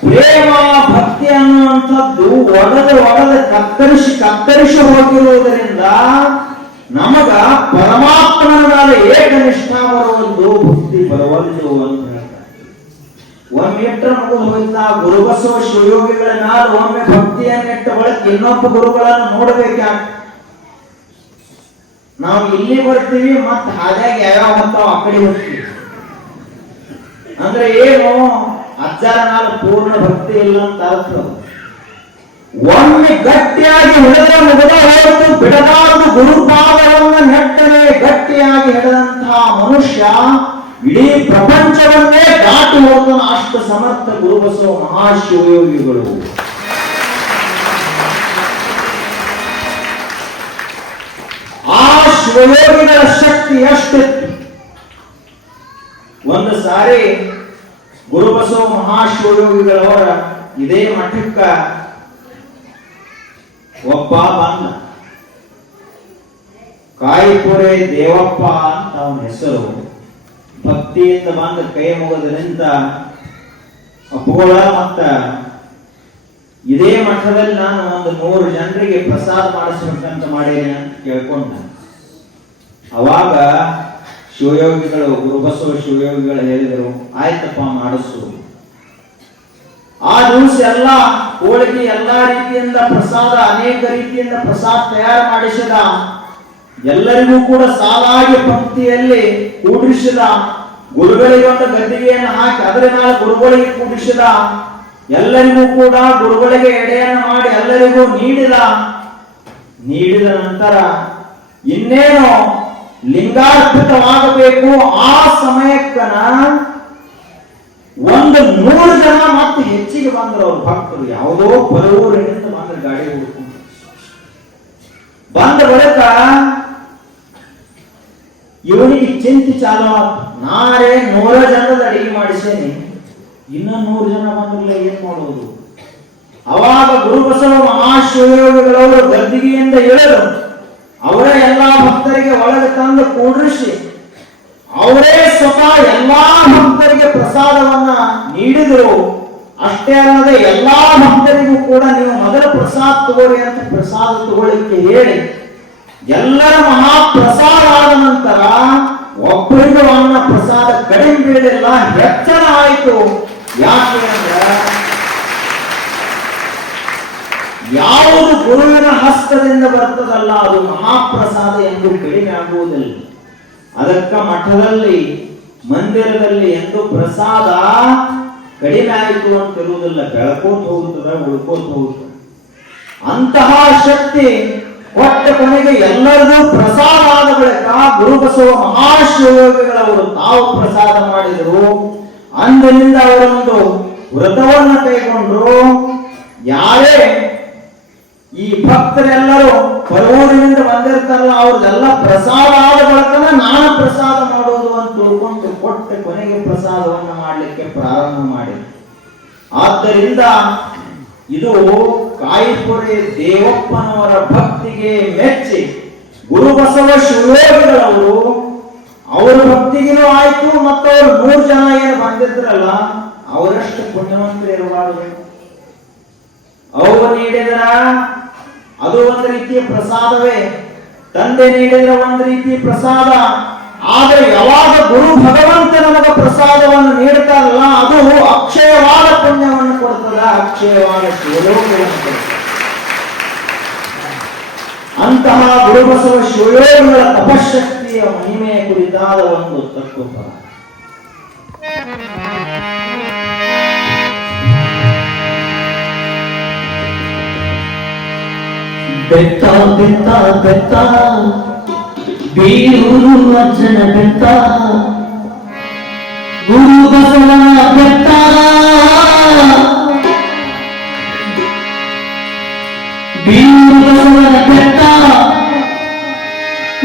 ಪ್ರೇಮ ಭಕ್ತಿ ಅನ್ನುವಂಥದ್ದು ಒಡೆದು ಕತ್ತರಿಸಿ ಹೋಗಿರುವುದರಿಂದ ನಮಗ ಪರಮಾತ್ಮನ ಮೇಲೆ ಏಕನಿಷ್ಠ ಬರುವುದು ಭಕ್ತಿ ಬರುವಲ್ಲು ಅಂತ ಹೇಳ್ತಾರೆ. ಒಮ್ಮೆಟ್ರ ಮುಗಿದು ಹೋಯ್ತ ಗುರುಬಸವ ಶಿವಯೋಗಿಗಳ ಮೇಲೆ ಒಮ್ಮೆ ಭಕ್ತಿಯನ್ನಿಟ್ಟ ಬಳಿಕ ಇನ್ನೊಬ್ಬ ಗುರುಗಳನ್ನು ನೋಡ್ಬೇಕಾಗ ನಾವು ಇಲ್ಲಿ ಬರ್ತೀವಿ, ಮತ್ತ ಹಾಗಾಗಿ ಯಾವ್ಯಾವ ಹೊತ್ತಾವ ಆ ಕಡೆ ಹೋಗ್ತೀವಿ. ಅಂದ್ರೆ ಏನು, ಅಜ್ಜರ ಮೇಲೆ ಪೂರ್ಣ ಭಕ್ತಿ ಇಲ್ಲ ಅಂತ ಅರ್ಥ. ಒಮ್ಮೆ ಗಟ್ಟಿಯಾಗಿ ಹಿಡಿದ್ರೆ ಮುಗಿದ ಹೋಯ್ತು, ಬಿಡಬಾರದು ಗುರುಪಾದವನ್ನು ನೆಟ್ಟರೆ ಗಟ್ಟಿಯಾಗಿ ಹಿಡಿದಂತಹ ಮನುಷ್ಯ ಇಡೀ ಪ್ರಪಂಚವನ್ನೇ ದಾಟಿ ಹೋಗ್ತಾನ. ಅಷ್ಟು ಸಮರ್ಥ ಗುರುಬಸವ ಮಹಾಶಿವಯೋಗಿಗಳು. ಆ ಶಿವಯೋಗಿಗಳ ಶಕ್ತಿ ಎಷ್ಟಿತ್ತು. ಒಂದು ಸಾರಿ ಗುರುಬಸವ ಮಹಾಶಿವಯೋಗಿಗಳವರ ಇದೇ ಮಠಕ್ಕ ಒಬ್ಬ ಬಂದ. ಕಾಯಿಪುರೆ ದೇವಪ್ಪ ಅಂತ ಅವನ ಹೆಸರು. ಭಕ್ತಿಯಿಂದ ಬಂದ ಕೈ ಮುಗಿದ್ರಿಂದ ಅಪ್ಪುಗಳ ಮತ್ತ ಇದೇ ಮಠದಲ್ಲಿ ನಾನು ಒಂದು 100 ಜನರಿಗೆ ಪ್ರಸಾದ ಮಾಡಿಸ್ಬೇಕಂತ ಮಾಡೇನೆ ಅಂತ ಕೇಳ್ಕೊಂಡ. ಅವಾಗ ಶಿವಯೋಗಿಗಳು, ಗುರುಬಸವ ಶಿವಯೋಗಿಗಳು ಹೇಳಿದರು, ಆಯ್ತಪ್ಪ ಮಾಡಿಸು. ಆ ದಿವಸ ಎಲ್ಲ ಹೋಳಿಗೆ ಎಲ್ಲಾ ರೀತಿಯಿಂದ ಪ್ರಸಾದ, ಅನೇಕ ರೀತಿಯಿಂದ ಪ್ರಸಾದ ತಯಾರು ಮಾಡಿಸಿದ. ಎಲ್ಲರಿಗೂ ಕೂಡ ಸಾಲಾಗಿ ಪಂಕ್ತಿಯಲ್ಲಿ ಕೂಡಿಸಿದ. ಗುರುಗಳಿಗೆ ಒಂದು ಗದ್ದಿಗೆಯನ್ನು ಹಾಕಿ ಅದರ ಮೇಲೆ ಗುರುಗಳಿಗೆ ಕೂಡಿಸಿದ. ಎಲ್ಲರಿಗೂ ಕೂಡ ಗುರುಗಳಿಗೆ ಎಡೆಯನ್ನು ಮಾಡಿ ಎಲ್ಲರಿಗೂ ನೀಡಿದ ನಂತರ ಇನ್ನೇನು ಲಿಂಗಾರ್ಪಿತವಾಗಬೇಕು. ಆ ಸಮಯಕ್ಕನ ಒಂದು 100 ಜನ ಮತ್ತೆ ಹೆಚ್ಚಿಗೆ ಬಂದ್ರು. ಅವ್ರ ಭಕ್ತರು ಯಾವುದೋ ಪರವೂರಿನಿಂದ ಬಂದ್ರೆ ಗಾಡಿ ಹುಡುಕೊಂಡು ಬಂದ ಬಳಿಕ ಇವನಿಗೆ ಚಿಂತೆ ಚಾಲು ಆಯ್ತು. ನಾರೇ 100 ಜನದ ಅಡಿಗೆ ಮಾಡಿಸೇನಿ, ಇನ್ನ 100 ಜನ ಬಂದ್ರಲ್ಲ ಏನ್ ಮಾಡೋದು? ಅವಾಗ ಗುರುಬಸವ ಮಹಾಶಿವಯೋಗಿಗಳವರು ಗದ್ದಿಗೆಯಿಂದ ಇಳಿದು ಅವರೇ ಎಲ್ಲಾ ಭಕ್ತರಿಗೆ ಒಳಗೆ ತಂದು ಕೂಡಿಸಿ ಅವರೇ ಸ್ವತಃ ಎಲ್ಲಾ ಭಕ್ತರಿಗೆ ಪ್ರಸಾದವನ್ನ ನೀಡಿದರು. ಅಷ್ಟೇ ಅಲ್ಲದೆ ಎಲ್ಲಾ ಭಕ್ತರಿಗೂ ಕೂಡ ನೀವು ಮೊದಲು ಪ್ರಸಾದ ತಗೋರಿ ಅಂತ ಪ್ರಸಾದ ತಗೊಳ್ಳಿಕ್ಕೆ ಹೇಳಿ ಎಲ್ಲರ ಮಹಾಪ್ರಸಾದ ಆದ ನಂತರ ಒಬ್ಬರಿಗೂ ಅನ್ನ ಪ್ರಸಾದ ಕಡಿಮೆ ಬೀಳಿಲ್ಲ, ಹೆಚ್ಚಳ ಆಯಿತು. ಯಾಕೆ ಅಂದ್ರೆ ಯಾವುದು ಗುರುವಿನ ಹಸ್ತದಿಂದ ಬರ್ತದಲ್ಲ ಅದು ಮಹಾಪ್ರಸಾದ ಎಂದು ಕಡಿಮೆ ಆಗುವುದಿಲ್ಲ. ಅದಕ್ಕ ಮಠದಲ್ಲಿ ಮಂದಿರದಲ್ಲಿ ಎಂದು ಪ್ರಸಾದ ಕಡಿಮೆ ಆಯಿತು ಅಂತ ಇರುವುದಿಲ್ಲ, ಬೆಳಕೋತ ಹೋಗುತ್ತದೆ, ಉಳ್ಕೋತ ಹೋಗುತ್ತದೆ. ಅಂತಹ ಶಕ್ತಿ ಕೊಟ್ಟ ಕೊನೆಗೆ ಎಲ್ಲರಿಗೂ ಪ್ರಸಾದ ಆದ ಬಳಿಕ ಗುರುಬಸವ ಮಹಾಶಿವಯೋಗಿಗಳವರು ತಾವು ಪ್ರಸಾದ ಮಾಡಿದರು. ಅಂದಿನಿಂದ ಅವರೊಂದು ವ್ರತವನ್ನು ಕೈಗೊಂಡ್ರು. ಯಾರೇ ಈ ಭಕ್ತರೆಲ್ಲರೂ ಪರವೂರಿನಿಂದ ಬಂದಿರ್ತಾರಲ್ಲ ಅವ್ರದೆಲ್ಲ ಪ್ರಸಾದ ಆದ ಬಳಿಕನ ನಾನು ಪ್ರಸಾದ ಮಾಡೋದು ಅಂತ ತಿಳ್ಕೊಂಡು ಕೊಟ್ಟ ಕೊನೆಗೆ ಪ್ರಸಾದವನ್ನ ಮಾಡಲಿಕ್ಕೆ ಪ್ರಾರಂಭ ಮಾಡಿ. ಆದ್ದರಿಂದ ಇದು ಕಾಯಿಪುರಿ ದೇವಪ್ಪನವರ ಭಕ್ತಿಗೆ ಮೆಚ್ಚಿ ಗುರುಬಸವ ಶಿವಯೋಗಿಗಳವರು ಅವರ ಭಕ್ತಿಗಿನೂ ಆಯ್ತು, ಮತ್ತು ಅವರು 100 ಜನ ಏನು ಬಂದಿದ್ರಲ್ಲ ಅವರಷ್ಟು ಪುಣ್ಯವಂತರು ಇರಬಾರದು. ಅವು ನೀಡಿದ್ರ ಅದು ಒಂದು ರೀತಿಯ ಪ್ರಸಾದವೇ, ತಂದೆ ನೀಡಿದ್ರ ಒಂದು ರೀತಿಯ ಪ್ರಸಾದ. ಆದರೆ ಯಾವಾಗ ಗುರು ಭಗವಂತ ನಮಗೆ ಪ್ರಸಾದವನ್ನು ನೀಡ್ತಾರಲ್ಲ ಅದು ಅಕ್ಷಯವಾದ ಪುಣ್ಯವನ್ನು ಕೊಡ್ತದ, ಅಕ್ಷಯವಾದ ಶಿವಯೋಗವನ್ನು ಕೊಡ್ತದೆ. ಅಂತಹ ಗುರುಬಸವ ಶಿವಯೋಗಿಗಳ ತಪಶಕ್ತಿಯ ಮಹಿಮೆಯ ಕುರಿತಾದ ಒಂದು ತತ್ವಪದ. ಬೆತ್ತ ಬೆತ್ತ ಬೆತ್ತ ಬೀರೂರು ಅಜ್ಜನ ಬೆತ್ತ, ಗುರು ಬಸವನ ಬೆತ್ತ, ಬೀರೂರು ಬಸವನ ಬೆತ್ತ,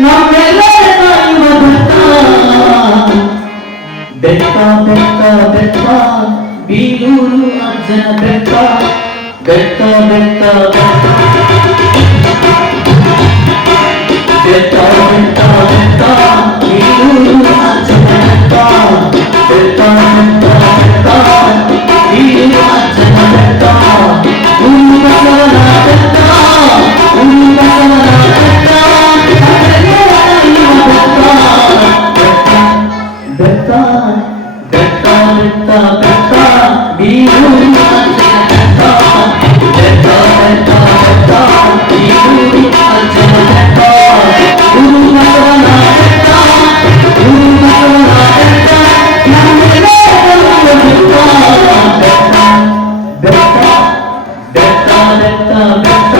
ನಮ್ಮೆಲ್ಲರ ತಾಯಿಯ ಬೆತ್ತ. ಬೆತ್ತ ಬೆತ್ತ ಬೆತ್ತ ಬೀರೂರು ಅಜ್ಜನ ಬೆತ್ತ, ಬೆತ್ತ ಬೆತ್ತ ಬೆತ್ತ ಬೆತ್ತ ಬೆತ್ತ ಬೆತ್ತ ಬೀರೂರು ಅಜ್ಜನ ಬೆತ್ತ, ಬೆತ್ತ ಬೆತ್ತ ಬೆತ್ತ ಬೀರೂರು ಅಜ್ಜನ ಬೆತ್ತ, ಗುರು ಬಸವನ ಬೆತ್ತ, ಗುರು ಬಸವನ ಬೆತ್ತ, ನಮ್ಮೆಲ್ಲರ ತಾಯಿಯ ಬೆತ್ತ. ಬೆತ್ತ ಬೆತ್ತ ಬೆತ್ತ ಬೆತ್ತ ಬೀರೂರು ಅಜ್ಜನ ಬೆತ್ತ, ಬೆತ್ತ ಬೆತ್ತ ಬೆತ್ತ ಬೀರೂರು ಅಜ್ಜನ ಬೆತ್ತ, ಗುರು ಬಸವನ ಬೆತ್ತ, ಗುರು ಬಸವನ ಬೆತ್ತ, ನಮ್ಮೆಲ್ಲರ ತಾಯಿಯ ಬೆತ್ತ. ಬೆತ್ತ ಬೆತ್ತ ಬೆತ್ತ ಬೆತ್ತ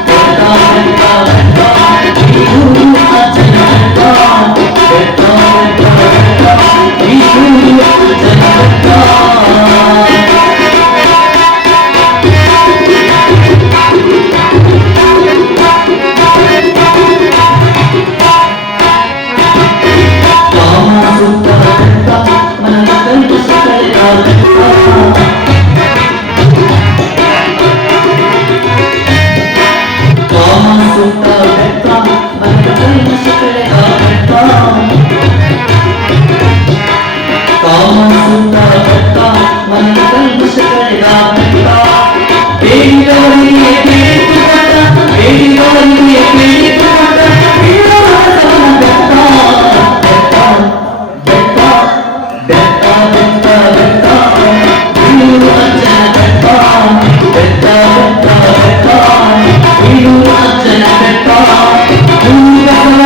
ಬೆತ್ತ ಬೆತ್ತ ಬೆತ್ತ ಬೀರೂರು ಅಜ್ಜನ ಬೆತ್ತ, ಬೆತ್ತ ಬೆತ್ತ ಬೆತ್ತ ಬೀರೂರು ಅಜ್ಜನ ಬೆತ್ತ. ಕಾಮ ಸುತ್ತ ಬೆತ್ತ ಮನದ ಕಲ್ಪಿಸಿ ಕಳೆದ ಬೆತ್ತ, ಕಾಮ ಸುತ್ತ ಬೆತ್ತ ಮನದ ಕಲ್ಪಿಸಿ ಕಳೆದ ಬೆತ್ತ, ಕಾಮ ಸುತ್ತ ಬೆತ್ತ ಮನದ ಕಲ್ಪಿಸಿ ಕಳೆದ ಬೆತ್ತ. ಬೇಡಿದವರಿಗೆ ಬೇಡಿಕೊಂಡ, ಬೇಡಿದವರಿಗೆ ಬೇಡಿಕೊಂಡ ಬೀರೂರು ಬಸವನ ಬೆತ್ತ, ಬೆತ್ತ ಬೆತ್ತ ಬೆತ್ತ ಬೆತ್ತ ಬೀರೂರು ಅಜ್ಜನ ಬೆತ್ತ, ಬೆತ್ತ ಬೆತ್ತ ಬೆತ್ತ ಬೀರೂರು ಅಜ್ಜನ ಬೆತ್ತ, ಗುರು ಬಸವನ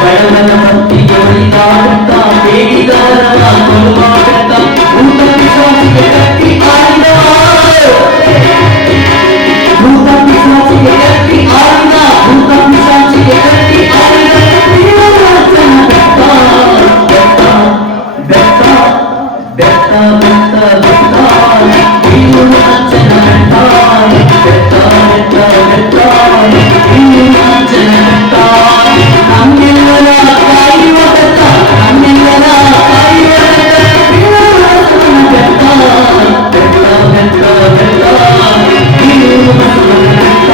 ಬಡವನ ಭಕ್ತಿಗೆ ಒಲಿದಾಡುತ್ತ ಬೇಡಿದವರ ಕೊಲುವಾಡುತ್ತ ಭೂತ ಪಿಶಾಚಿಗೆ ಕಟ್ಟಿ ಆಡಿದ ಭೂತ ಪಿಶಾಚಿಗೆ ಕಟ್ಟಿ ಆಡಿದ ಭೂತ ಪಿಶಾಚಿಗೆ ಕಟ್ಟಿ ಆಡಿದ ಬೆತ್ತ ಬೆತ್ತ ಬೆತ್ತ ಬೆತ್ತ ಬೆತ್ತ ಬೀಳುವಂಚನ ಬೆತ್ತ ಬೆತ್ತ ಬೆತ್ತ ಬೆತ್ತ ಬೀಳುವಂಚನ ಬೆತ್ತ ನಮ್ಮೆಲ್ಲರ ಕಾಯುವ ಬೆತ್ತ ನಮ್ಮೆಲ್ಲರ ಕಾಯುವ ಬೆತ್ತ ಬೀಳುವಂಚನ ಬೆತ್ತ ಬೆತ್ತ ಬೆತ್ತ ಬೆತ್ತ ಬೀಳುವಂಚನ ಬೆತ್ತ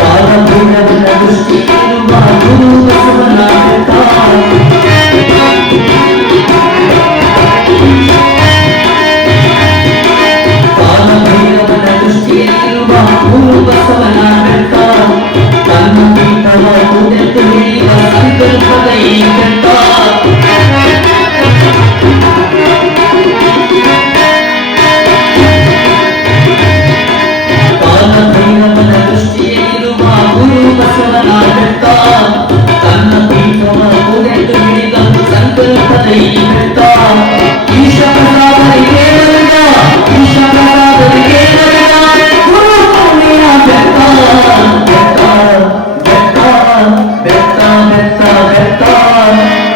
ಕಾಲಭೈರವನ ದೃಷ್ಟಿಯಿರುವ ಗುರು ಬಸವನ ಬೆತ್ತ ಕಾಲಭೈರವನ ದೃಷ್ಟಿಯಲ್ಲಿರುವ ಗುರು ಬಸವನ ಬೆತ್ತ ತನ್ನ ಪೀಠವ ಮುಂದೆತ್ತು ಹಿಡಿಯುವ ಸಂಕಲ್ಪದ ಈ ಬೆತ್ತ ಕಾಲಭೈರವನ ದೃಷ್ಟಿಯಲ್ಲಿರುವ ಗುರು ಬಸವನ ಬೆತ್ತ ತನ್ನ ಪೀಠವ ಮುಂದೆತ್ತು ಹಿಡಿದ ಸಂಕಲ್ಪದ ಈ ಬೆತ್ತ ಈಶ ಪ್ರಸಾದರಿಗೆ ಬರೆದ ಈಶ ಪ್ರಸಾದರಿಗೆ ಬರೆದ ಗುರು ಭೂಮಿಯ ಬೆತ್ತ ಬೆತ್ತ ಬೆತ್ತ ಬೆತ್ತ ಬೆತ್ತ ಬೆತ್ತ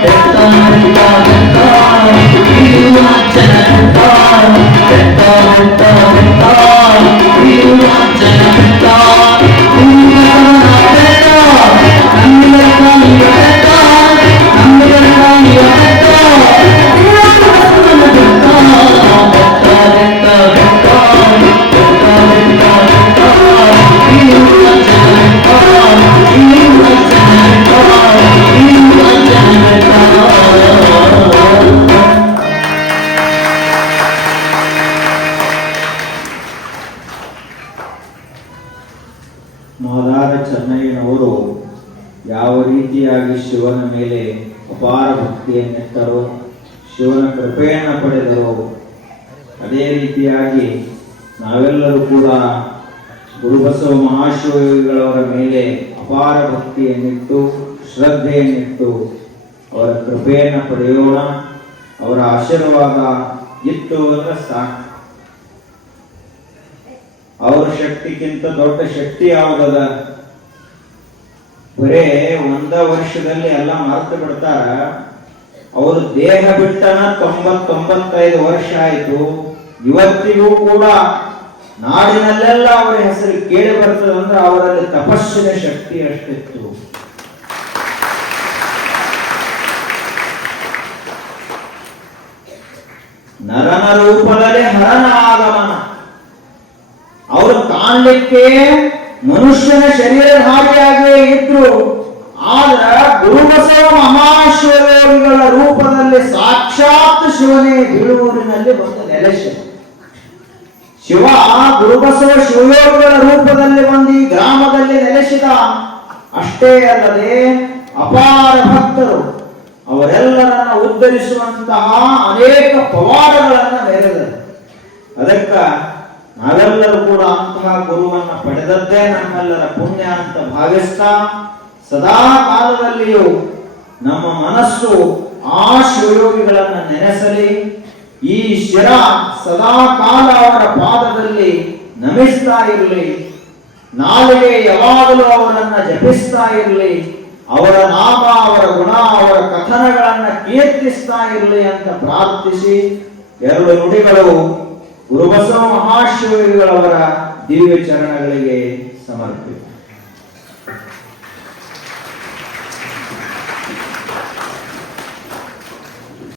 ಬೆತ್ತ ಬೆತ್ತ ಬೆತ್ತ ಬೀಳುವಂಚನ ಬೆತ್ತ ಬೆತ್ತ ಬೆತ್ತ ಬೆತ್ತ ಬೀಳುವಂಚನ ಬೆತ್ತ ಬೀಳುವಂಚನ ಬೆತ್ತ ನಮ್ಮೆಲ್ಲರ ಕಾಯುವ ಬೆತ್ತ ನಮ್ಮೆಲ್ಲರ ಕಾಯುವ ಬೆತ್ತ ಬೀಳುವಂಚನ ಬೆತ್ತ ಬೆತ್ತ ಬೆತ್ತ ಬೆತ್ತ ಬೆತ್ತ ಬೆತ್ತ ಬೆತ್ತ ಬೀಳುವಂಚನ ಬೆತ್ತ ಬೀಳುವಂಚನ ಬೆತ್ತ ಬೀಳುವಂಚನ ಬೆತ್ತ. ಮಾದಾರ ಚೆನ್ನಯ್ಯನವರು ಯಾವ ರೀತಿಯಾಗಿ ಶಿವನ ಮೇಲೆ ಅಪಾರ ಭಕ್ತಿಯನ್ನಿಟ್ಟರೋ ಶಿವನ ಕೃಪೆಯನ್ನು ಪಡೆದರು ಅದೇ ರೀತಿಯಾಗಿ ನಾವೆಲ್ಲರೂ ಕೂಡ ಗುರುಬಸವ ಮಹಾಶಿವಗಳವರ ಮೇಲೆ ಅಪಾರ ಭಕ್ತಿಯನ್ನಿಟ್ಟು ಶ್ರದ್ಧೆಯನ್ನಿಟ್ಟು ಅವರ ಕೃಪೆಯನ್ನು ಪಡೆಯೋಣ. ಅವರ ಆಶೀರ್ವಾದ ಇತ್ತು ಅಂದ್ರೆ ಸಾಕು. ಅವ್ರ ಶಕ್ತಿಗಿಂತ ದೊಡ್ಡ ಶಕ್ತಿ ಯಾವುದದ? ಬರೇ ಒಂದ ವರ್ಷದಲ್ಲಿ ಎಲ್ಲ ಮರೆತು ಬಿಡ್ತಾರ. ಅವರು ದೇಹ ಬಿಟ್ಟನ 90-95 ವರ್ಷ ಆಯ್ತು. ಇವತ್ತಿಗೂ ಕೂಡ ನಾಡಿನಲ್ಲೆಲ್ಲ ಅವರ ಹೆಸರು ಕೇಳಿ ಬರ್ತದಂದ್ರೆ ಅವರಲ್ಲಿ ತಪಸ್ಸಿನ ಶಕ್ತಿ ಅಷ್ಟಿತ್ತು. ನರನ ರೂಪದಲ್ಲಿ ಹರನ ಆಗಮನ. ಅವರು ಕಾಣಲಿಕ್ಕೆ ಮನುಷ್ಯನ ಶರೀರಧಾರಿಯಾಗಿಯೇ ಇದ್ರು. ಆದ್ರ ಗುರುಬಸವ ಮಹಾಶಿವಯೋಗಿಗಳ ರೂಪದಲ್ಲಿ ಸಾಕ್ಷಾತ್ ಶಿವನೇ ಬೀಳುವೂರಿನಲ್ಲಿ ಬಂದು ನೆಲೆಸಿದ. ಶಿವ ಗುರುಬಸವ ಶಿವಯೋಗಿಗಳ ರೂಪದಲ್ಲಿ ಬಂದು ಈ ಗ್ರಾಮದಲ್ಲಿ ನೆಲೆಸಿದ. ಅಷ್ಟೇ ಅಲ್ಲದೆ ಅಪಾರ ಭಕ್ತರು ಅವರೆಲ್ಲರನ್ನ ಉದ್ಧರಿಸುವಂತಹ ಅನೇಕ ಪವಾಡಗಳನ್ನ ಮೆರೆದರು. ಅದಕ್ಕ ನಾವೆಲ್ಲರೂ ಕೂಡ ಅಂತಹ ಗುರುವನ್ನ ಪಡೆದದ್ದೇ ನಮ್ಮೆಲ್ಲರ ಪುಣ್ಯ ಅಂತ ಭಾವಿಸ್ತಾ ಸದಾ ಕಾಲದಲ್ಲಿಯೂ ನಮ್ಮ ಮನಸ್ಸು ಆ ಶಿವಯೋಗಿಗಳನ್ನ ನೆನೆಸಲಿ. ಈ ಶಿರ ಸದಾ ಕಾಲ ಅವರ ಪಾದದಲ್ಲಿ ನಮಿಸ್ತಾ ಇರಲಿ. ನಾಲಿಗೆ ಯಾವಾಗಲೂ ಅವರನ್ನ ಜಪಿಸ್ತಾ ಇರಲಿ. ಅವರ ನಾಮ, ಅವರ ಗುಣ, ಅವರ ಕಥನಗಳನ್ನ ಕೀರ್ತಿಸ್ತಾ ಇರಲಿ ಅಂತ ಪ್ರಾರ್ಥಿಸಿ 2 ನುಡಿಗಳು ಗುರುಬಸವ ಮಹಾಶಿವಗಳವರ ದಿವ್ಯ ಚರಣಗಳಿಗೆ ಸಮರ್ಪಿತ.